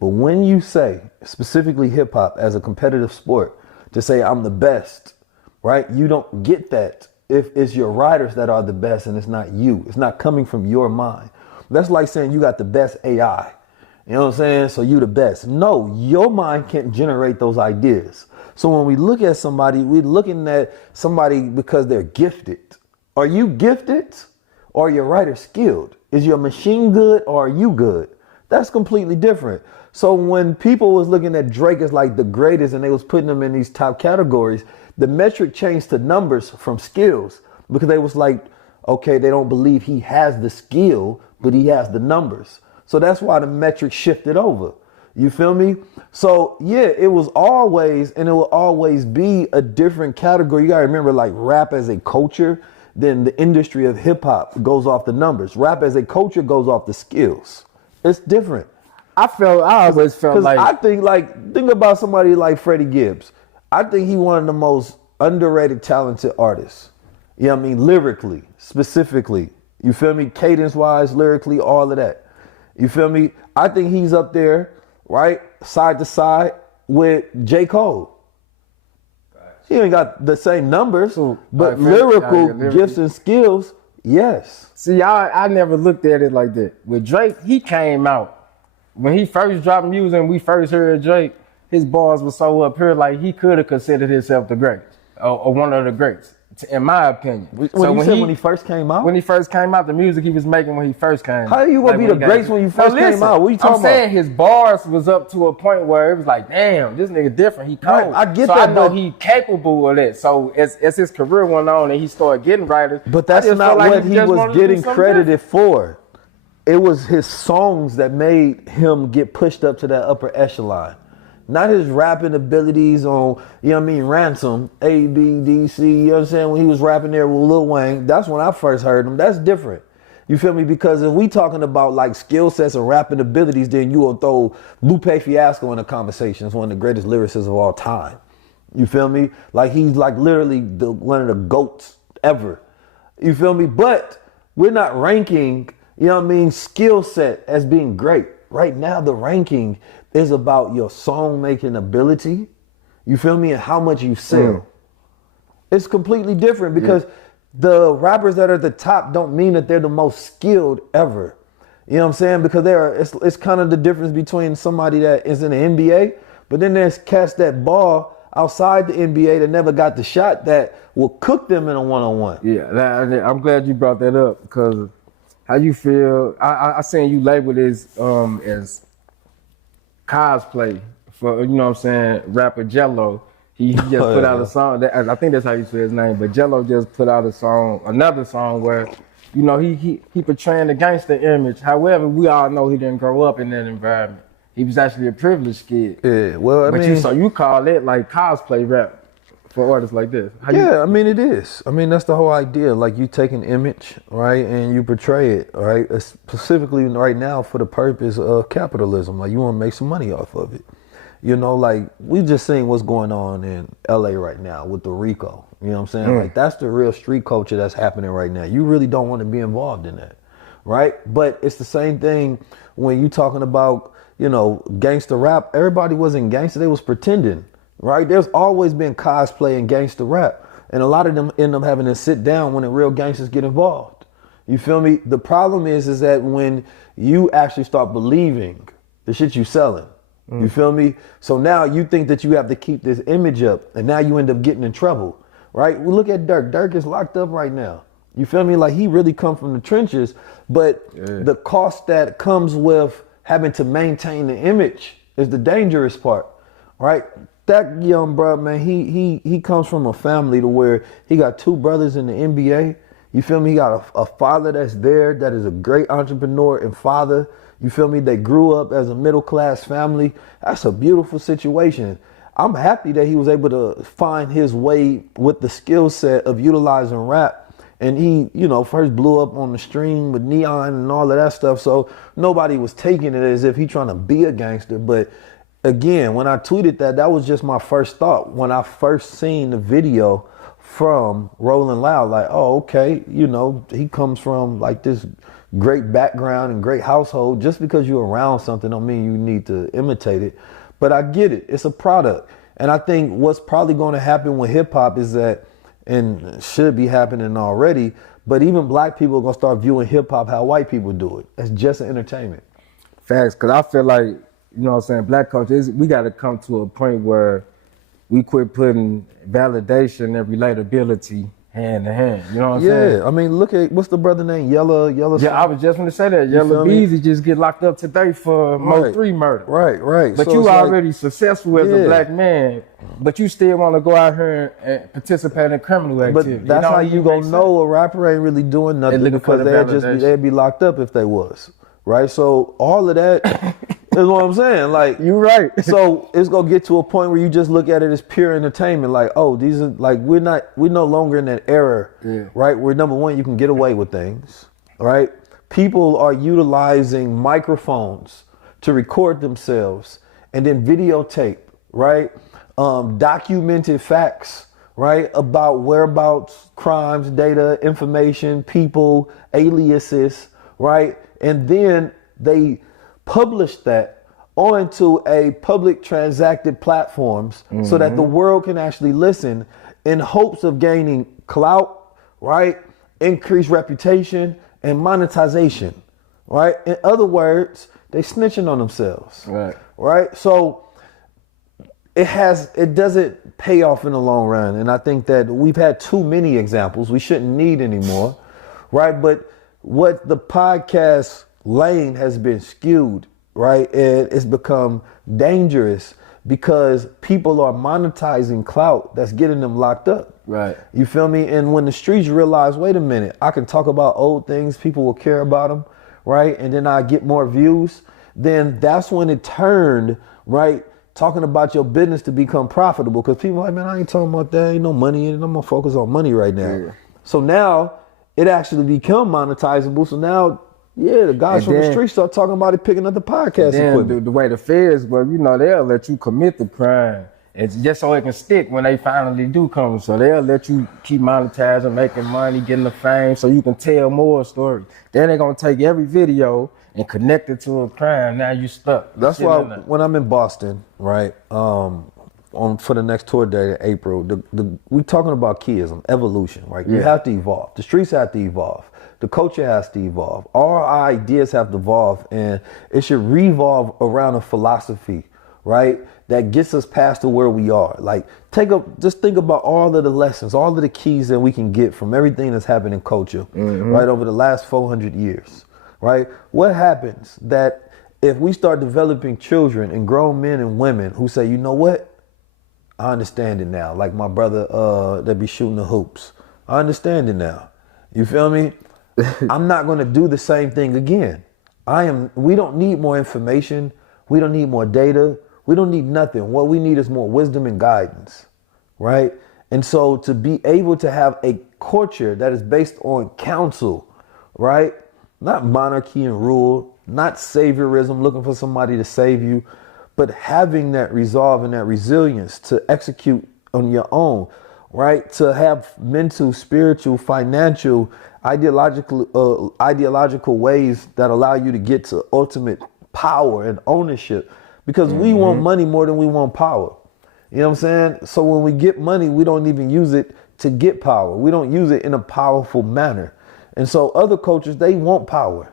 But when you say, specifically hip hop as a competitive sport, to say I'm the best, right? You don't get that if it's your writers that are the best and it's not you. It's not coming from your mind. That's like saying you got the best AI. You know what I'm saying? So you the best. No, your mind can't generate those ideas. So when we look at somebody, we're looking at somebody because they're gifted. Are you gifted or are your writer skilled? Is your machine good or are you good? That's completely different. So when people was looking at Drake as like the greatest and they was putting him in these top categories, the metric changed to numbers from skills because they was like, okay, they don't believe he has the skill, but he has the numbers. So that's why the metric shifted over. You feel me? So yeah, it was always, and it will always be a different category. You gotta remember, like rap as a culture, then the industry of hip hop goes off the numbers. Rap as a culture goes off the skills. It's different. I always felt like I think about somebody like Freddie Gibbs. I think he one of the most underrated, talented artists. You know what I mean? Lyrically, specifically. You feel me? Cadence-wise, lyrically, all of that. You feel me? I think he's up there, right, side to side with J. Cole. He ain't got the same numbers, but lyrical gifts and skills, yes. See, I never looked at it like that. With Drake, he came out. When he first dropped music and we first heard Drake, his bars were so up here, like he could have considered himself the greatest, or one of the greats, in my opinion. When he first came out? When he first came out, the music he was making when he first came out. How are you going to be the greatest when you first came out? What are you talking about? I'm saying his bars was up to a point where it was like, damn, this nigga different. He cold. Right, I get so that, I know but he capable of that. So as his career went on and he started getting writers. But that's not what he was getting credited for. It was his songs that made him get pushed up to that upper echelon. Not his rapping abilities on, you know what I mean, Ransom, A, B, D, C, you know what I'm saying? When he was rapping there with Lil Wayne, that's when I first heard him. That's different. You feel me? Because if we talking about like skill sets and rapping abilities, then you will throw Lupe Fiasco in the conversation. It's one of the greatest lyricists of all time. You feel me? Like he's like literally one of the GOATs ever. You feel me? But we're not ranking, you know what I mean, skill set as being great. Right now, the ranking is about your song making ability. You feel me? And how much you sell. It's completely different because the rappers that are at the top don't mean that they're the most skilled ever. You know what I'm saying? Because it's kind of the difference between somebody that is in the NBA, but then there's cats that ball outside the NBA that never got the shot that will cook them in a one-on-one. Yeah, I'm glad you brought that up because how you feel, I seen you label this as Cosplay for, you know what I'm saying, rapper Jello. He just put out a song. I think that's how you say his name. But Jello just put out another song where, you know, he portraying the gangster image. However, we all know he didn't grow up in that environment. He was actually a privileged kid. Yeah, well, I mean, so you call it like cosplay rap for artists like this? I mean, it is. I mean, that's the whole idea. Like, you take an image, right, and you portray it, right, specifically right now for the purpose of capitalism. Like, you want to make some money off of it. You know, like, we just seen what's going on in LA right now with the RICO. You know what I'm saying? Like, that's the real street culture that's happening right now. You really don't want to be involved in that, right? But it's the same thing when you talking about, you know, gangster rap. Everybody wasn't gangster, they was pretending, right? There's always been cosplay and gangster rap. And a lot of them end up having to sit down when the real gangsters get involved. You feel me? The problem is that when you actually start believing the shit you selling, you feel me? So now you think that you have to keep this image up, and now you end up getting in trouble, right? We look at Dirk. Dirk is locked up right now. You feel me? Like, he really come from the trenches, but the cost that comes with having to maintain the image is the dangerous part, right? That young bro, man, he comes from a family to where he got 2 brothers in the NBA. You feel me? He got a father that's there that is a great entrepreneur and father. You feel me? They grew up as a middle class family. That's a beautiful situation. I'm happy that he was able to find his way with the skill set of utilizing rap. And he, you know, first blew up on the stream with Neon and all of that stuff. So nobody was taking it as if he trying to be a gangster. But again, when I tweeted that was just my first thought. When I first seen the video from Rolling Loud, like, oh, okay, you know, he comes from like this great background and great household. Just because you're around something don't mean you need to imitate it. But I get it. It's a product. And I think what's probably going to happen with hip hop is that, and should be happening already, but even black people are going to start viewing hip hop how white people do it. It's just an entertainment. Facts, because I feel like, you know what I'm saying, black culture, we got to come to a point where we quit putting validation and relatability hand in hand. You know what I'm saying? Yeah, I mean, look at, what's the brother name? Yellow. Yeah, I was just going to say that. Yellow Beezy just get locked up today for Mo 3 murder. Right. But so you already successful as a black man, but you still want to go out here and participate in criminal activity. But that's how you gonna know a rapper ain't really doing nothing, because they'd be locked up if they was. Right? So all of that is what I'm saying. Like, you're right. So it's gonna get to a point where you just look at it as pure entertainment. Like, oh, these are like, we're no longer in that era, right? Where number one, you can get away with things, right? People are utilizing microphones to record themselves and then videotape, right? Documented facts, right? About whereabouts, crimes, data, information, people, aliases, right? And then they publish that onto a public transacted platforms so that the world can actually listen in hopes of gaining clout, right? Increased reputation and monetization, right? In other words, they snitching on themselves, right? So it doesn't pay off in the long run. And I think that we've had too many examples we shouldn't need anymore, right? But what the podcast lane has been skewed, right? And it's become dangerous because people are monetizing clout that's getting them locked up. Right. You feel me? And when the streets realize, wait a minute, I can talk about old things, people will care about them, right? And then I get more views, then that's when it turned, right? Talking about your business to become profitable, because people are like, man, I ain't talking about that. Ain't no money in it. I'm gonna focus on money right now. Yeah. So now it actually become monetizable. So now, the guys from the street start talking about it, picking up the podcast equipment. The way the feds work, you know, they'll let you commit the crime. It's just so it can stick when they finally do come. So they'll let you keep monetizing, making money, getting the fame, so you can tell more stories. Then they're gonna take every video and connect it to a crime. Now you stuck. That's why when I'm in Boston, right, for the next tour date in April, we talking about keyism, evolution, right? You have to evolve. The streets have to evolve. The culture has to evolve. All our ideas have to evolve, and it should revolve around a philosophy, right, that gets us past to where we are. Like, just think about all of the lessons, all of the keys that we can get from everything that's happened in culture, right, over the last 400 years, right? What happens that if we start developing children and grown men and women who say, you know what? I understand it now. Like my brother that be shooting the hoops. I understand it now. You feel me? I'm not going to do the same thing again. We don't need more information. We don't need more data. We don't need nothing. What we need is more wisdom and guidance, right? And so to be able to have a culture that is based on counsel, right? Not monarchy and rule, not saviorism, looking for somebody to save you, but having that resolve and that resilience to execute on your own, right? To have mental, spiritual, financial, ideological ways that allow you to get to ultimate power and ownership, because we want money more than we want power. You know what I'm saying? So when we get money, we don't even use it to get power. We don't use it in a powerful manner. And so other cultures, they want power.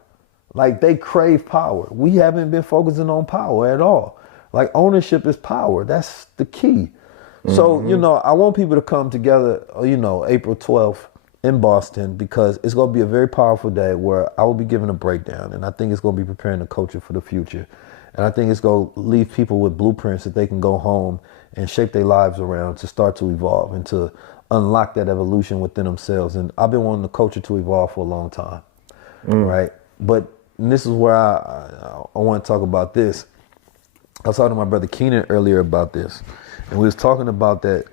Like they crave power. We haven't been focusing on power at all. Like ownership is power. That's the key. So, you know, I want people to come together, you know, April 12th in Boston, because it's going to be a very powerful day where I will be giving a breakdown. And I think it's going to be preparing the culture for the future. And I think it's going to leave people with blueprints that they can go home and shape their lives around to start to evolve and to unlock that evolution within themselves. And I've been wanting the culture to evolve for a long time, right? But this is where I want to talk about this. I was talking to my brother Keenan earlier about this, and we was talking about that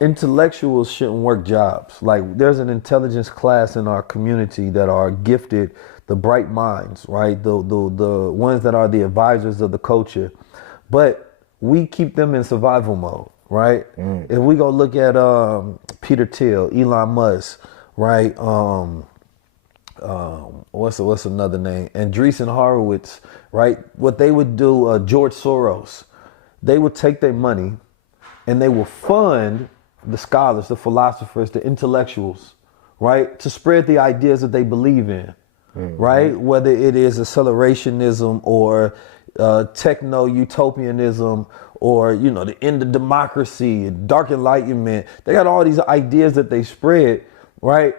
intellectuals shouldn't work jobs. Like there's an intelligence class in our community that are gifted, the bright minds, right? The ones that are the advisors of the culture, but we keep them in survival mode, right? If we go look at Peter Thiel, Elon Musk, right? What's another name? Andreessen Horowitz, right? What they would do, George Soros, they would take their money and they will fund the scholars, the philosophers, the intellectuals, right? To spread the ideas that they believe in, right? Whether it is accelerationism or techno-utopianism or, you know, the end of democracy and dark enlightenment. They got all these ideas that they spread, right?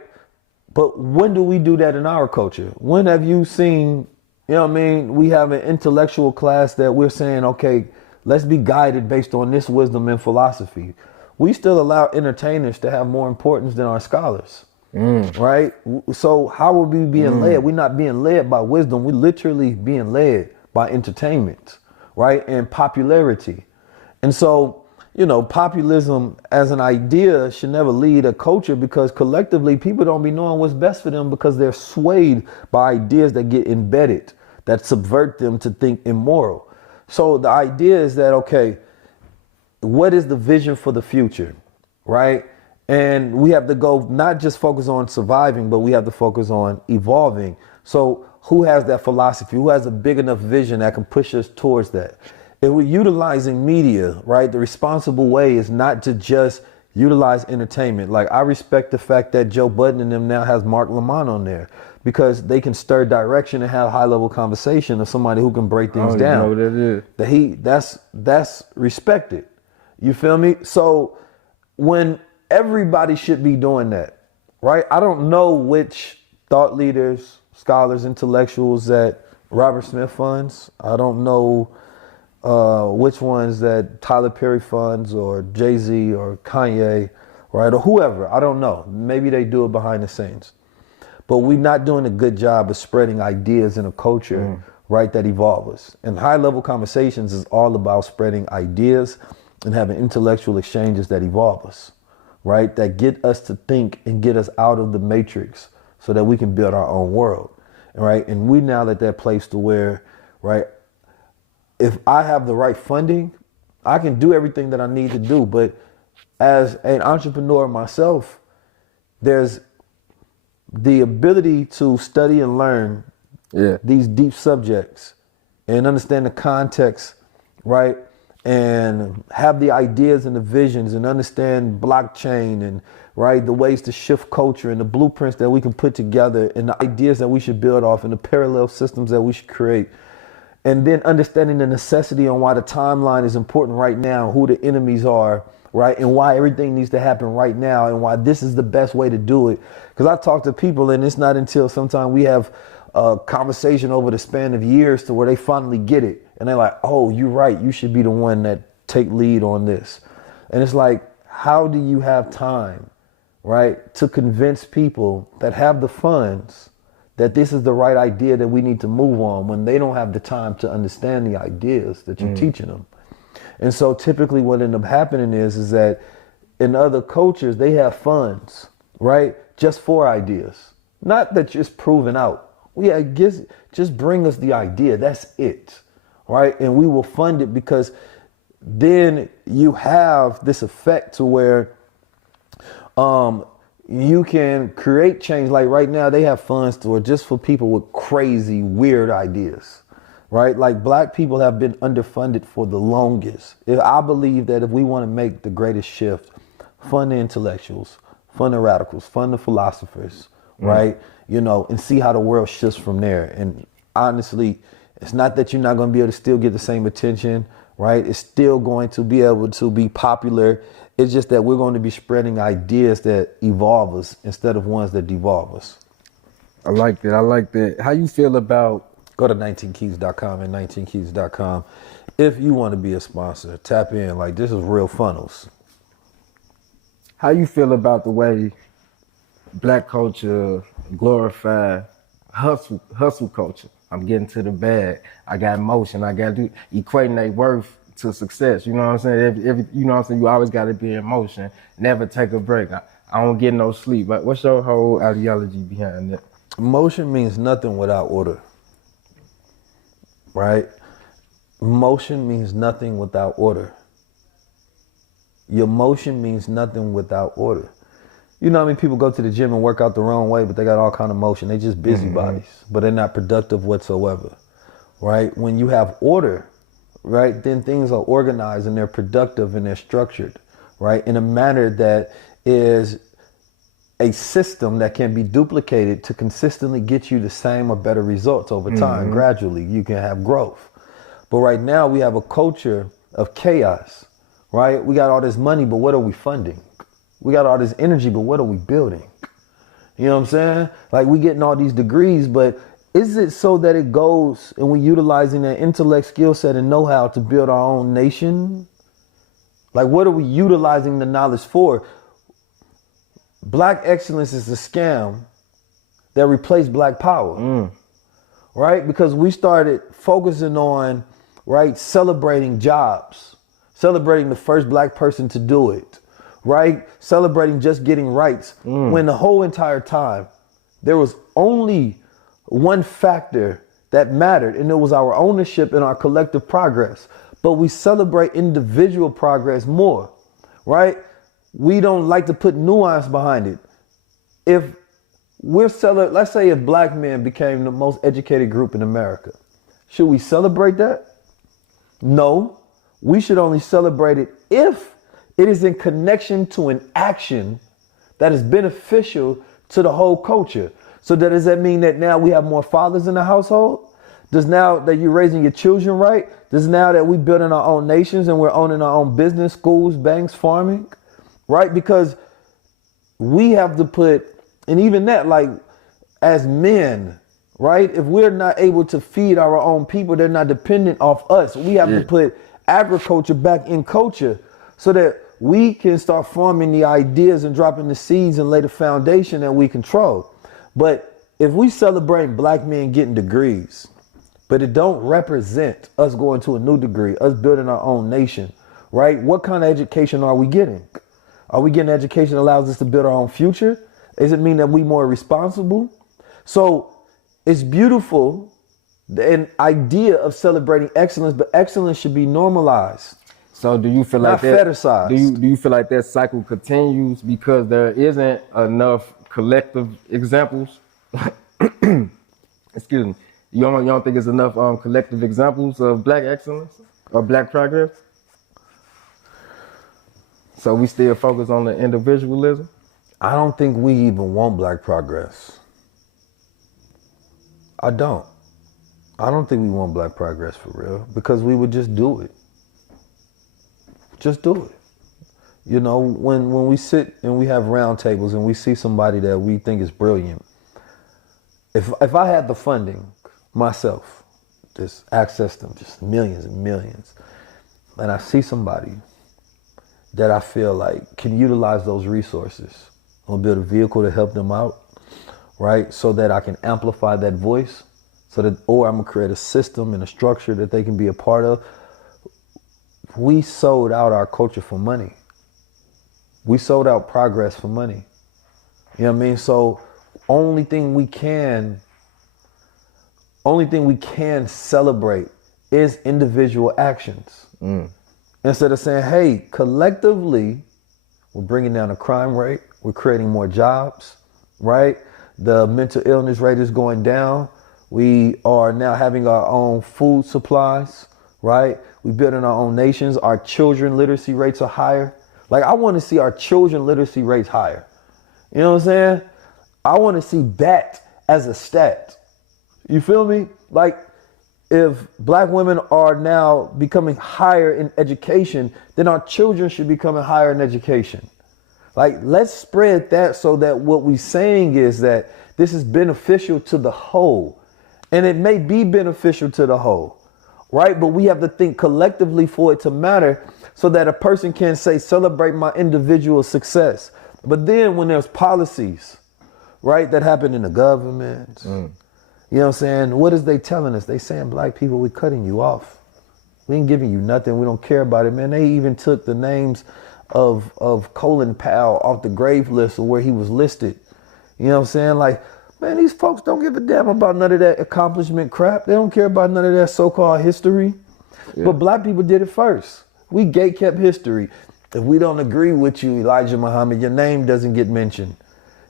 But when do we do that in our culture? When have you seen, you know what I mean? We have an intellectual class that we're saying, okay, let's be guided based on this wisdom and philosophy. We still allow entertainers to have more importance than our scholars, right? So how are we being led? We're not being led by wisdom. We're literally being led by entertainment, right? And popularity. And so, you know, populism as an idea should never lead a culture, because collectively people don't be knowing what's best for them because they're swayed by ideas that get embedded, that subvert them to think immoral. So the idea is that, okay, what is the vision for the future, right? And we have to go not just focus on surviving, but we have to focus on evolving. So who has that philosophy? Who has a big enough vision that can push us towards that? If we're utilizing media, right, the responsible way is not to just utilize entertainment. Like I respect the fact that Joe Budden and them now has Mark Lamont on there, because they can stir direction and have high level conversation of somebody who can break things down. Know what that is. That's respected. You feel me? So when everybody should be doing that, right? I don't know which thought leaders, scholars, intellectuals that Robert Smith funds. I don't know which ones that Tyler Perry funds, or Jay-Z or Kanye, right? Or whoever. I don't know. Maybe they do it behind the scenes. But we're not doing a good job of spreading ideas in a culture, right, that evolve us. And high level conversations is all about spreading ideas and having intellectual exchanges that evolve us, right? That get us to think and get us out of the matrix so that we can build our own world, right? And we now at that place to where, right, if I have the right funding, I can do everything that I need to do. But as an entrepreneur myself, there's the ability to study and learn these deep subjects and understand the context, right? And have the ideas and the visions and understand blockchain and, right, the ways to shift culture and the blueprints that we can put together and the ideas that we should build off and the parallel systems that we should create. And then understanding the necessity on why the timeline is important right now, who the enemies are, right? And why everything needs to happen right now and why this is the best way to do it. Because I talk to people and it's not until sometime we have a conversation over the span of years to where they finally get it. And they're like, oh, you're right. You should be the one that take lead on this. And it's like, how do you have time, right, to convince people that have the funds that this is the right idea that we need to move on when they don't have the time to understand the ideas that you're teaching them? And so typically what ends up happening is that in other cultures, they have funds, right, just for ideas. Not that just proven out. I guess just bring us the idea. That's it, right? And we will fund it, because then you have this effect to where you can create change. Like right now, they have funds just for people with crazy, weird ideas, right? Like black people have been underfunded for the longest. I believe that if we want to make the greatest shift, fund the intellectuals, fund the radicals, fund the philosophers, right? You know, and see how the world shifts from there. And honestly, it's not that you're not going to be able to still get the same attention, right? It's still going to be able to be popular. It's just that we're going to be spreading ideas that evolve us instead of ones that devolve us. I like that. I like that. How you feel about... Go to 19keys.com and 19keys.com. If you want to be a sponsor, tap in. Like, this is real funnels. How you feel about the way black culture glorify hustle culture? I'm getting to the bag. I got motion. I got to equating their worth to success. You know what I'm saying? You know what I'm saying? You always got to be in motion. Never take a break. I don't get no sleep. But what's your whole ideology behind that? Motion means nothing without order, right? Motion means nothing without order. Your motion means nothing without order. You know how many people go to the gym and work out the wrong way, but they got all kind of motion. They just busybodies, but they're not productive whatsoever, right? When you have order, right, then things are organized and they're productive and they're structured, right, in a manner that is a system that can be duplicated to consistently get you the same or better results over time. Gradually, you can have growth. But right now we have a culture of chaos, right? We got all this money, but what are we funding? We got all this energy, but what are we building? You know what I'm saying? Like, we getting all these degrees, but is it so that it goes and we utilizing that intellect, skill set, and know-how to build our own nation? Like, what are we utilizing the knowledge for? Black excellence is a scam that replaced black power, right? Because we started focusing on, right, celebrating jobs, celebrating the first black person to do it, right? Celebrating just getting rights, when the whole entire time there was only one factor that mattered, and it was our ownership and our collective progress. But we celebrate individual progress more, right? We don't like to put nuance behind it. If we're let's say if black men became the most educated group in America, should we celebrate that? No, we should only celebrate it if it is in connection to an action that is beneficial to the whole culture. So does that mean that now we have more fathers in the household? Does now that you're raising your children right? Does now that we're building our own nations and we're owning our own business, schools, banks, farming, right? Because we have to put, and even that, like, as men, right? If we're not able to feed our own people, they're not dependent off us. We have to put agriculture back in culture so that we can start forming the ideas and dropping the seeds and lay the foundation that we control. But if we celebrate black men getting degrees, but it don't represent us going to a new degree, us building our own nation, right? What kind of education are we getting? Are we getting education that allows us to build our own future? Does it mean that we more responsible? So it's beautiful, an idea of celebrating excellence, but excellence should be normalized. So do you feel like not fetishized. Do you feel like that cycle continues because there isn't enough collective examples? Excuse me. You don't think there's enough collective examples of black excellence or black progress? So we still focus on the individualism? I don't think we even want black progress. I don't think we want black progress for real, because we would just do it. Just do it. You know, when we sit and we have round tables and we see somebody that we think is brilliant, if I had the funding myself, just access them, just millions and millions, and I see somebody that I feel like can utilize those resources, I'm gonna build a vehicle to help them out, right? So that I can amplify that voice, or I'm gonna create a system and a structure that they can be a part of. We sold out our culture for money. We sold out progress for money. You know what I mean? So only thing we can celebrate is individual actions. Instead of saying, hey, collectively, we're bringing down the crime rate, we're creating more jobs, right? The mental illness rate is going down. We are now having our own food supplies, right? We're building our own nations. Our children literacy rates are higher. Like, I want to see our children literacy rates higher. You know what I'm saying? I want to see that as a stat. You feel me? Like, if black women are now becoming higher in education, then our children should be becoming higher in education. Like, let's spread that so that what we're saying is that this is beneficial to the whole. And it may be beneficial to the whole, right? But we have to think collectively for it to matter so that a person can say, celebrate my individual success. But then when there's policies, right, that happen in the government, you know what I'm saying? What is they telling us? They saying, black people, we're cutting you off. We ain't giving you nothing. We don't care about it, man. They even took the names of Colin Powell off the grave list of where he was listed. You know what I'm saying? Like, man, these folks don't give a damn about none of that accomplishment crap. They don't care about none of that so-called history. Yeah. But black people did it first. We gatekept history. If we don't agree with you, Elijah Muhammad, your name doesn't get mentioned.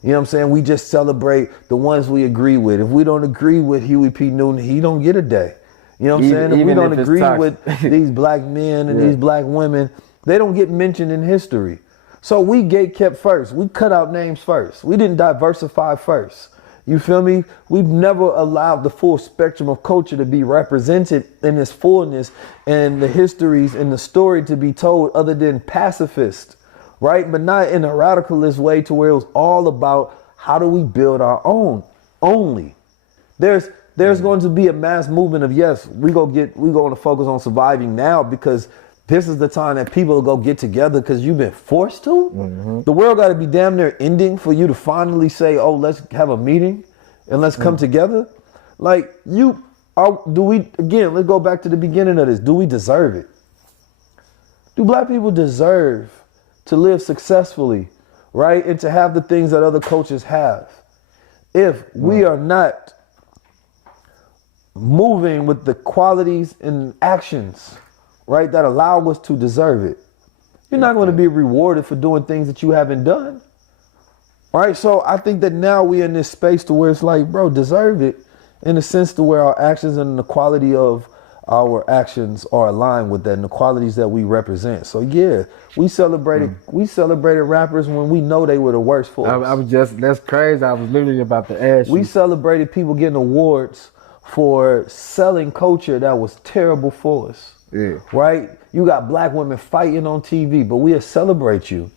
You know what I'm saying? We just celebrate the ones we agree with. If we don't agree with Huey P. Newton, he don't get a day. You know what I'm saying? If we don't agree with these black men and these black women, they don't get mentioned in history. So we gatekept first. We cut out names first. We didn't diversify first. You feel me? We've never allowed the full spectrum of culture to be represented in its fullness and the histories and the story to be told other than pacifist, right? But not in a radicalist way to where it was all about how do we build our own only. There's going to be a mass movement of, yes, we're going to focus on surviving now because this is the time that people will go get together because you've been forced to. The world got to be damn near ending for you to finally say, oh, let's have a meeting and let's come together. Like, let's go back to the beginning of this. Do we deserve it? Do black people deserve to live successfully, right? And to have the things that other cultures have? If we are not moving with the qualities and actions, right, that allow us to deserve it, you're not going to be rewarded for doing things that you haven't done. Right? So I think that now we're in this space to where it's like, bro, deserve it in the sense to where our actions and the quality of our actions are aligned with that and the qualities that we represent. So yeah, we celebrated rappers when we know they were the worst for us. That's crazy. I was literally about to ask you. We celebrated people getting awards for selling culture that was terrible for us. Yeah. Right? You got black women fighting on TV, but we'll celebrate you,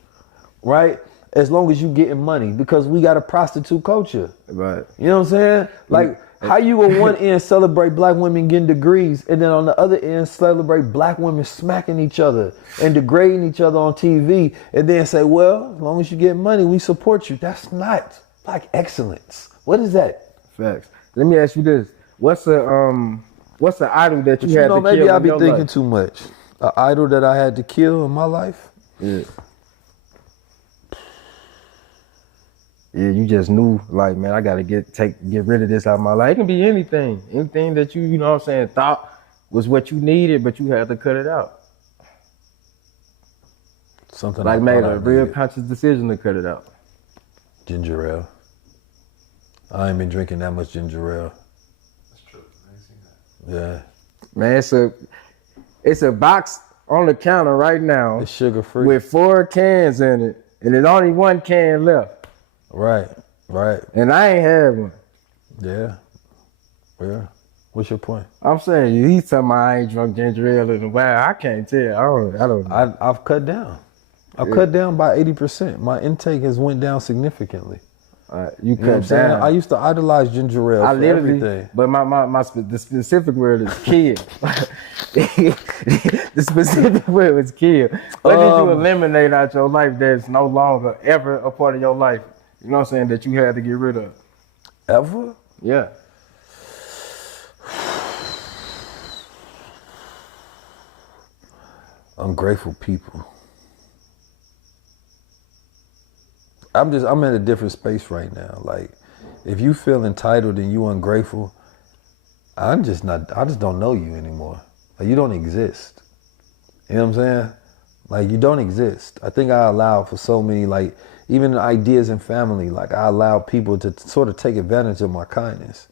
right? As long as you getting money, because we got a prostitute culture. Right. You know what I'm saying? Like, how you on one end celebrate black women getting degrees, and then on the other end celebrate black women smacking each other and degrading each other on TV, and then say, well, as long as you get money, we support you. That's not black excellence. What is that? Facts. Let me ask you this. What's the idol that you had to kill? Maybe I be thinking too much. An idol that I had to kill in my life? Yeah. Yeah, you just knew, like, man, I gotta get rid of this out of my life. It can be anything that you know what I'm saying, thought was what you needed, but you had to cut it out. Something like made a real conscious decision to cut it out. Ginger ale. I ain't been drinking that much ginger ale. That's true. I ain't seen that. Yeah. Man, it's a box on the counter right now. It's sugar free. With 4 cans in it, and there's only 1 can left. Right. And I ain't had one. Yeah. What's your point? I'm saying he's talking about I ain't drunk ginger ale in a while. I can't tell. I don't know. I've cut down. I've cut down by 80%. My intake has went down significantly. You You know what I'm cut saying? down. I used to idolize ginger ale for everything. But the specific word is kill. The specific word was kill. What did you eliminate out your life that's no longer ever a part of your life? You know what I'm saying? That you had to get rid of. Ever? Yeah. Ungrateful people. I'm in a different space right now. Like, if you feel entitled and you ungrateful, I just don't know you anymore. Like, you don't exist. You know what I'm saying? Like, you don't exist. I think I allow for so many, like, even ideas in family, like, I allow people to sort of take advantage of my kindness,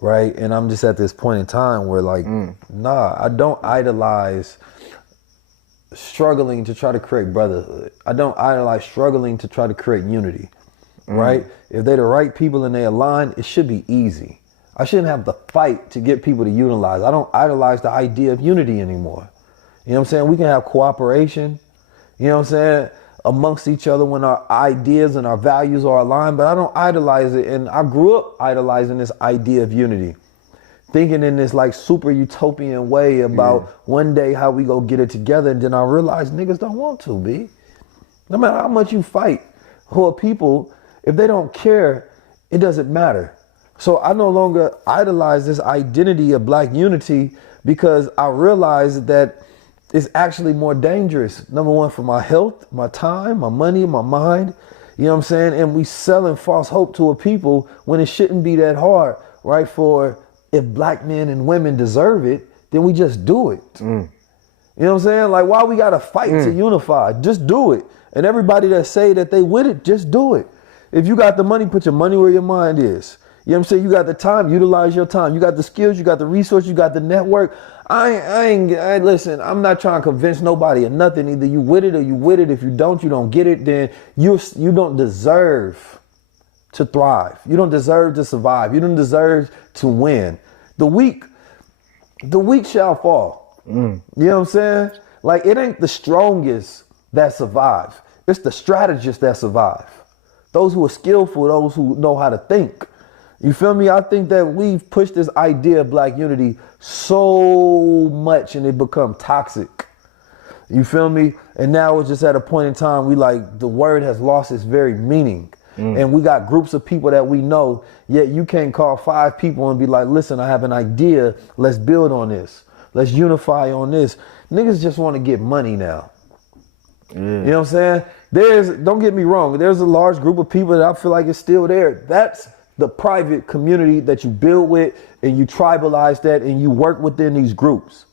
right? And I'm just at this point in time where, like, nah, I don't idolize struggling to try to create brotherhood. I don't idolize struggling to try to create unity, right? If they're the right people and they align, it should be easy. I shouldn't have to fight to get people to utilize. I don't idolize the idea of unity anymore. You know what I'm saying? We can have cooperation, you know what I'm saying, amongst each other when our ideas and our values are aligned, but I don't idolize it. And I grew up idolizing this idea of unity, thinking in this like super utopian way about one day how we go get it together. And then I realized niggas don't want to, B. No matter how much you fight for people, if they don't care, it doesn't matter. So I no longer idolize this identity of black unity because I realized that it's actually more dangerous. Number one, for my health, my time, my money, my mind. You know what I'm saying? And we selling false hope to a people when it shouldn't be that hard, right? For if black men and women deserve it, then we just do it. You know what I'm saying? Like, why we gotta fight to unify? Just do it. And everybody that say that they with it, just do it. If you got the money, put your money where your mind is. You know what I'm saying? You got the time, utilize your time. You got the skills, you got the resources, you got the network. Listen, I'm not trying to convince nobody of nothing. Either you with it or you with it. If you don't get it, then you don't deserve to thrive. You don't deserve to survive. You don't deserve to win. The weak shall fall. You know what I'm saying? Like, it ain't the strongest that survive. It's the strategists that survive. Those who are skillful, those who know how to think. You feel me? I think that we've pushed this idea of black unity so much and it become toxic. You feel me? And now it's just at a point in time the word has lost its very meaning. And we got groups of people that we know, yet you can't call 5 people and be like, listen, I have an idea. Let's build on this. Let's unify on this. Niggas just want to get money now. You know what I'm saying? Don't get me wrong, there's a large group of people that I feel like is still there. That's the private community that you build with and you tribalize that and you work within these groups.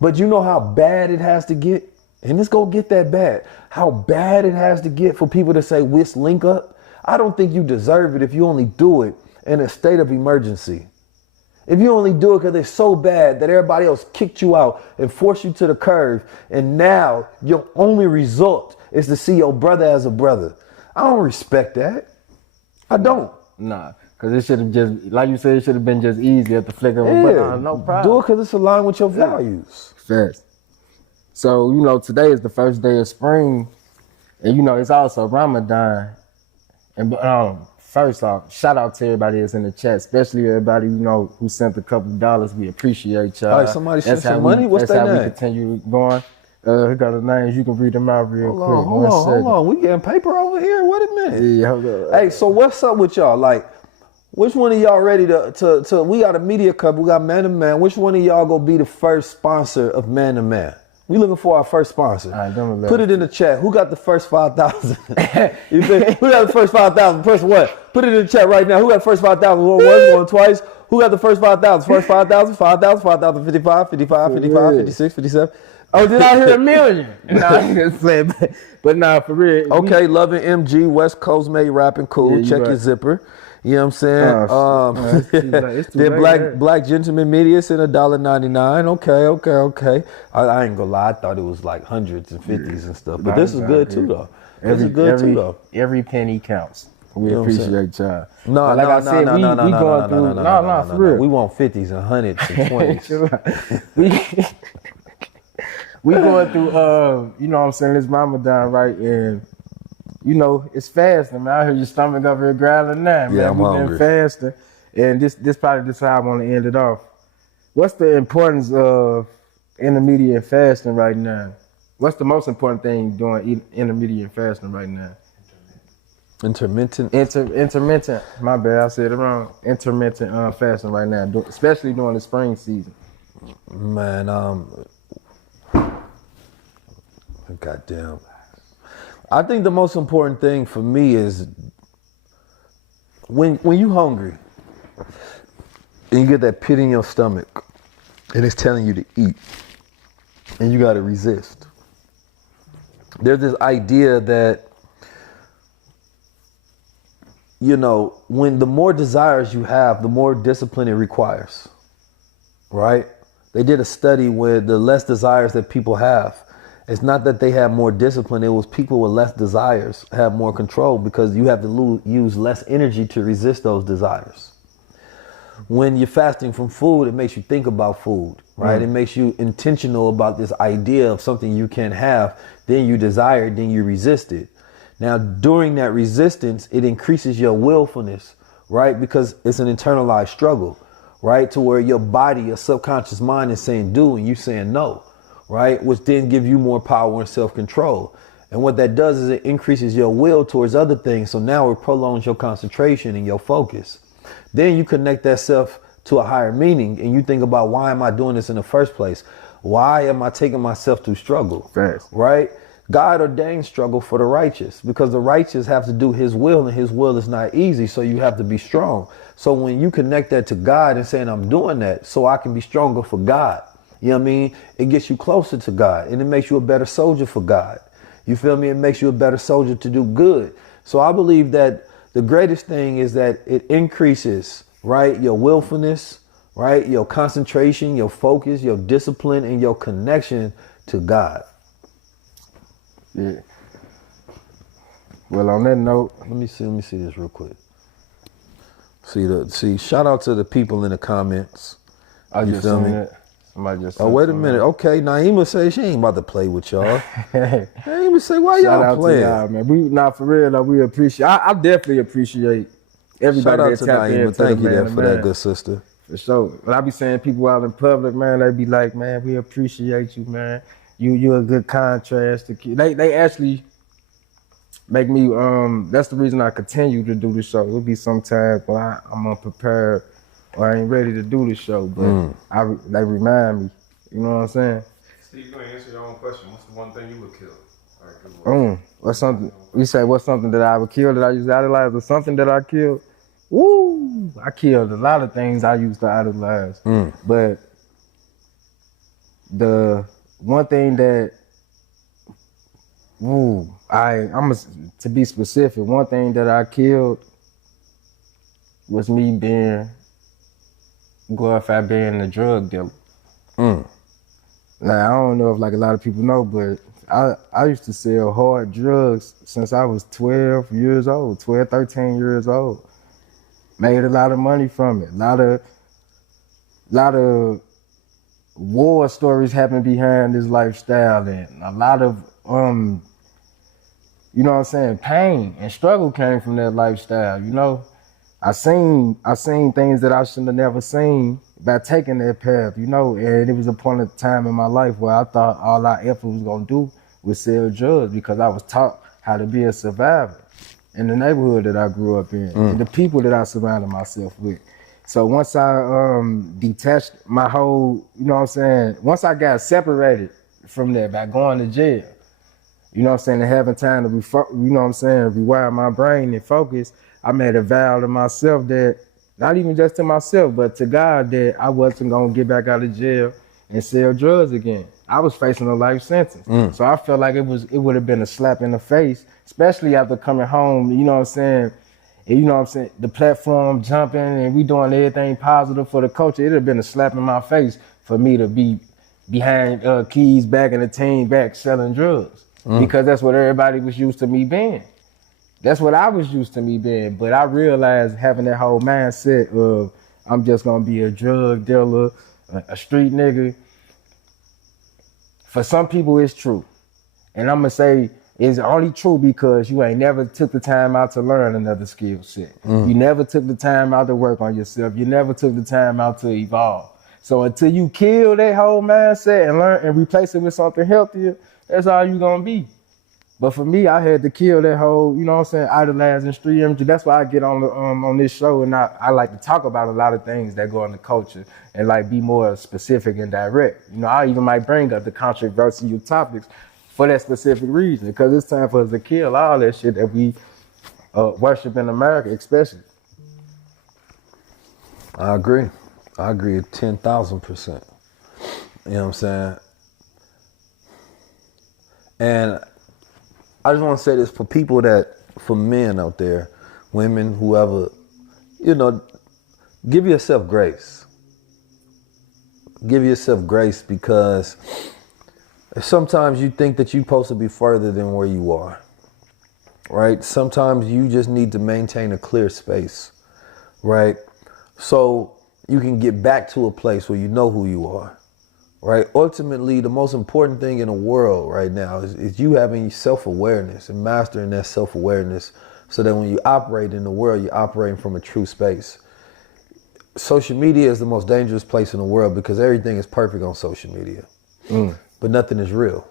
But you know how bad it has to get? And it's gonna get that bad. How bad it has to get for people to say, let's link up. I don't think you deserve it if you only do it in a state of emergency. If you only do it because it's so bad that everybody else kicked you out and forced you to the curve, and now your only result is to see your brother as a brother. I don't respect that. I don't. Nah, because it should have just, like you said, it should have been just easy at the flick of a button. No problem. Do it because it's aligned with your values. Fast. So, today is the first day of spring, and, it's also Ramadan. And first off, shout out to everybody that's in the chat, especially everybody, who sent a couple dollars. We appreciate y'all. All right, somebody sent some money? What's their name? That's how we continue going. Who got the names? You can read them out real quick. Hold on. We getting paper over here? Wait a minute. Yeah, hold on. Hey, so what's up with y'all? Like, which one of y'all ready to we got a media cup, we got Man to Man. Which one of y'all gonna be the first sponsor of Man to Man? We looking for our first sponsor. All right, put it in the chat. Who got the first 5,000? You think? Who got the first 5,000? Press what? Put it in the chat right now. Who got the first 5,000? Going once, going twice. Who got the first 5,000? First 5,000, 5,000, 5,000, 55, 55, 55, 56, 57. Oh, did I hear a million? But nah, for real. Okay, Loving MG, West Coast made rapping cool. Check your zipper. You know what I'm saying? Then Black Gentleman Media sent $1.99. Okay. I ain't gonna lie, I thought it was like hundreds and fifties and stuff. But this is good too though. Every penny counts. We appreciate y'all. No, like I said, we going through. No, for real. We want 50s and 100s and 20s. We going through, you know what I'm saying, this Ramadan, right? And, you know, it's fasting, man. I hear your stomach up here growling now, man. Yeah, I'm We've hungry. been fasting. And this probably this how I want to end it off. What's the importance of intermediate fasting right now? What's the most important thing doing intermediate fasting right now? Intermittent. Intermittent. My bad, I said it wrong. Intermittent fasting right now, especially during the spring season. Man, goddamn. I think the most important thing for me is when you hungry and you get that pit in your stomach and it's telling you to eat and you got to resist. There's this idea that, you know, when the more desires you have, the more discipline it requires, right? They did a study where the less desires that people have, it's not that they have more discipline, it was people with less desires have more control because you have to use less energy to resist those desires. When you're fasting from food, it makes you think about food, right? It makes you intentional about this idea of something you can't have, then you desire it, then you resist it. Now, during that resistance, it increases your willfulness, right? Because it's an internalized struggle, right? To where your body, your subconscious mind is saying do and you saying no, right? Which then give you more power and self-control. And what that does is it increases your will towards other things. So now it prolongs your concentration and your focus. Then you connect that self to a higher meaning and you think about, why am I doing this in the first place? Why am I taking myself through struggle? Fast. Right? God ordained struggle for the righteous because the righteous have to do his will and his will is not easy. So you have to be strong. So when you connect that to God and saying, I'm doing that so I can be stronger for God, you know what I mean? It gets you closer to God and it makes you a better soldier for God. You feel me? It makes you a better soldier to do good. So I believe that the greatest thing is that it increases, right, your willfulness, right, your concentration, your focus, your discipline, and your connection to God. Yeah. Well, on that note, Let me see this real quick. See, shout out to the people in the comments. I You just feel seen me? it. Somebody just Oh, sent wait a something. minute. Okay, Naima say she ain't about to play with y'all. Naima say, why Shout y'all out playing? to y'all, man. We not for real though. We appreciate. I definitely appreciate everybody Shout out that to tapped Naima. into Thank the you man there to for that, man. good sister. For sure. When I be saying people out in public, man, they be like, man, we appreciate you, man. You a good contrast to kids. They actually make me. That's the reason I continue to do the show. It'll be sometimes when I'm unprepared or I ain't ready to do the show, but they remind me. You know what I'm saying? Steve, you ain't answer your own question. What's the one thing you would kill? All right, good one. What's something? You say what's something that I would kill that I used to idolize or something that I killed? Woo! I killed a lot of things I used to idolize. But the one thing that, to be specific, one thing that I killed was me glorified being a drug dealer. Now, I don't know if like a lot of people know, but I used to sell hard drugs since I was 13 years old. Made a lot of money from it. A lot of war stories happen behind this lifestyle and a lot of, you know what I'm saying, pain and struggle came from that lifestyle, you know? I seen things that I shouldn't have never seen by taking that path, you know, and it was a point of time in my life where I thought all I ever was gonna do was sell drugs because I was taught how to be a survivor in the neighborhood that I grew up in, and the people that I surrounded myself with. So once I detached my whole, you know what I'm saying, once I got separated from that by going to jail, you know what I'm saying, and having time to, you know what I'm saying, rewire my brain and focus, I made a vow to myself that, not even just to myself, but to God, that I wasn't gonna get back out of jail and sell drugs again. I was facing a life sentence. So I felt like it would have been a slap in the face, especially after coming home, you know what I'm saying, and you know what I'm saying, the platform jumping and we doing everything positive for the culture. It'd have been a slap in my face for me to be behind keys back in the team back selling drugs. Because that's what everybody was used to me being. That's what I was used to me being. But I realized having that whole mindset of I'm just gonna be a drug dealer, a street nigga. For some people it's true. And I'm gonna say is only true because you ain't never took the time out to learn another skill set. You never took the time out to work on yourself. You never took the time out to evolve. So until you kill that whole mindset and learn and replace it with something healthier, that's all you gonna be. But for me, I had to kill that whole, you know what I'm saying, idolizing street imagery. That's why I get on this show, and I like to talk about a lot of things that go into culture and like be more specific and direct. You know, I even might bring up the controversial topics for that specific reason, because it's time for us to kill all that shit that we worship in America, especially. I agree 10,000%. You know what I'm saying? And I just want to say this for men out there, women, whoever, you know, give yourself grace. Give yourself grace, because sometimes you think that you're supposed to be further than where you are, right? Sometimes you just need to maintain a clear space, right? So you can get back to a place where you know who you are. Right. Ultimately, the most important thing in the world right now is you having self-awareness and mastering that self-awareness, so that when you operate in the world, you're operating from a true space. Social media is the most dangerous place in the world because everything is perfect on social media, but nothing is real.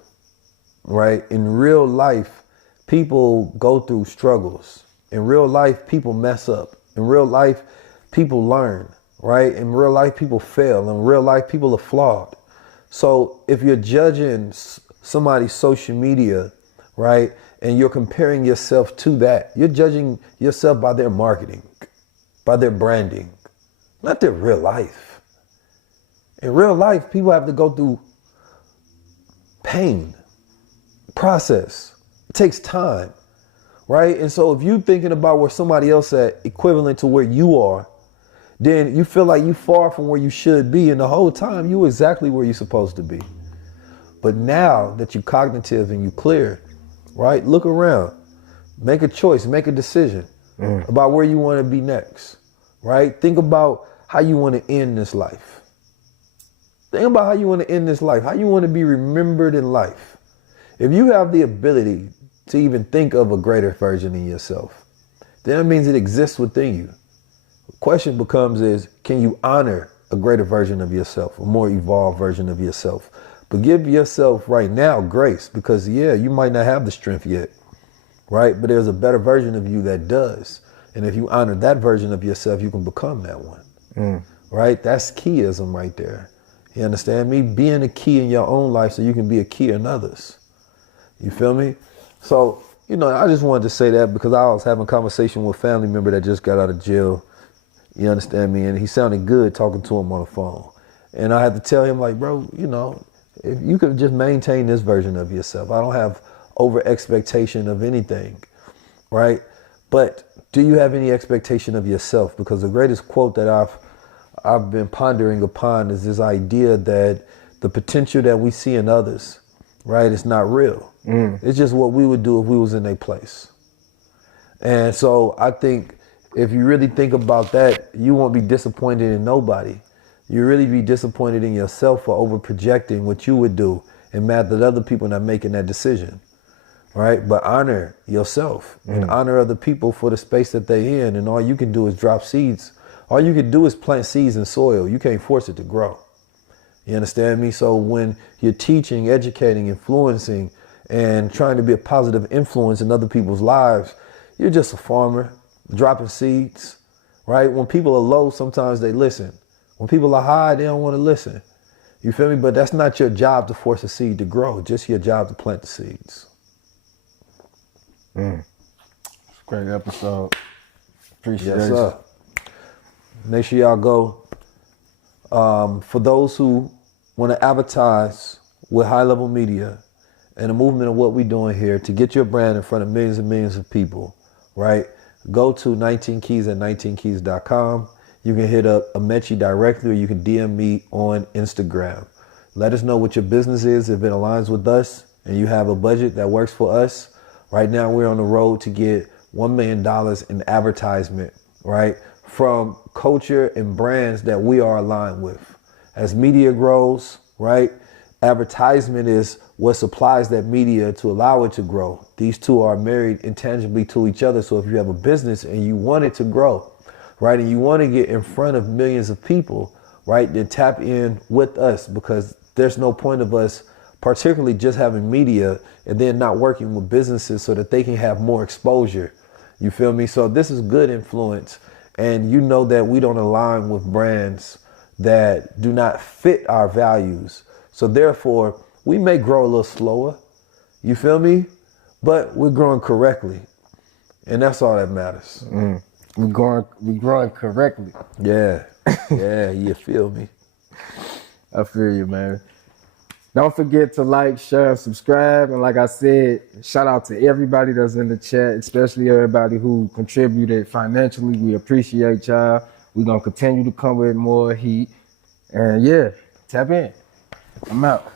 Right. In real life, people go through struggles. In real life, people mess up. In real life, people learn. Right. In real life, people fail. In real life, people are flawed. So if you're judging somebody's social media, right, and you're comparing yourself to that, you're judging yourself by their marketing, by their branding, not their real life. In real life, people have to go through pain, process. It takes time, right? And so if you're thinking about where somebody else at, equivalent to where you are, then you feel like you're far from where you should be, and the whole time you exactly where you're supposed to be. But now that you're cognitive and you're clear, right, look around, make a choice, make a decision about where you want to be next, right? Think about how you want to end this life. Think about how you want to end this life, how you want to be remembered in life. If you have the ability to even think of a greater version of yourself, then that means it exists within you. The question becomes is, can you honor a greater version of yourself, a more evolved version of yourself? But give yourself right now grace, because you might not have the strength yet, right? But there's a better version of you that does. And if you honor that version of yourself, you can become that one, right? That's keyism right there. You understand me? Being a key in your own life so you can be a key in others. You feel me? So, you know, I just wanted to say that because I was having a conversation with a family member that just got out of jail. You understand me? And he sounded good talking to him on the phone. And I had to tell him, like, bro, you know, if you could just maintain this version of yourself. I don't have over expectation of anything, right? But do you have any expectation of yourself? Because the greatest quote that I've been pondering upon is this idea that the potential that we see in others, right, is not real. It's just what we would do if we was in their place. And so I think if you really think about that, you won't be disappointed in nobody. You really be disappointed in yourself for over projecting what you would do and mad that other people not making that decision, right? But honor yourself and honor other people for the space that they in. And all you can do is drop seeds. All you can do is plant seeds in soil. You can't force it to grow. You understand me? So when you're teaching, educating, influencing, and trying to be a positive influence in other people's lives, you're just a farmer dropping seeds, right? When people are low, sometimes they listen. When people are high, they don't want to listen. You feel me? But that's not your job to force a seed to grow. Just your job to plant the seeds. It's a great episode. Appreciate Yes, it. sir. Make sure y'all go. For those who want to advertise with High Level Media and the movement of what we're doing here to get your brand in front of millions and millions of people, right? Go to 19keys at 19keys.com. You can hit up Amechi directly, or you can DM me on Instagram. Let us know what your business is, if it aligns with us and you have a budget that works for us. Right now, we're on the road to get $1 million in advertisement, right? From culture and brands that we are aligned with. As media grows, right? Advertisement is what supplies that media to allow it to grow. These two are married intangibly to each other. So if you have a business and you want it to grow, right, and you want to get in front of millions of people, right, then tap in with us, because there's no point of us particularly just having media and then not working with businesses so that they can have more exposure. You feel me? So this is good influence. And you know that we don't align with brands that do not fit our values. So therefore, we may grow a little slower. You feel me? But we're growing correctly. And that's all that matters. We're growing correctly. Yeah. Yeah, you feel me? I feel you, man. Don't forget to like, share, and subscribe. And like I said, shout out to everybody that's in the chat, especially everybody who contributed financially. We appreciate y'all. We're going to continue to come with more heat. And yeah, tap in. I'm out.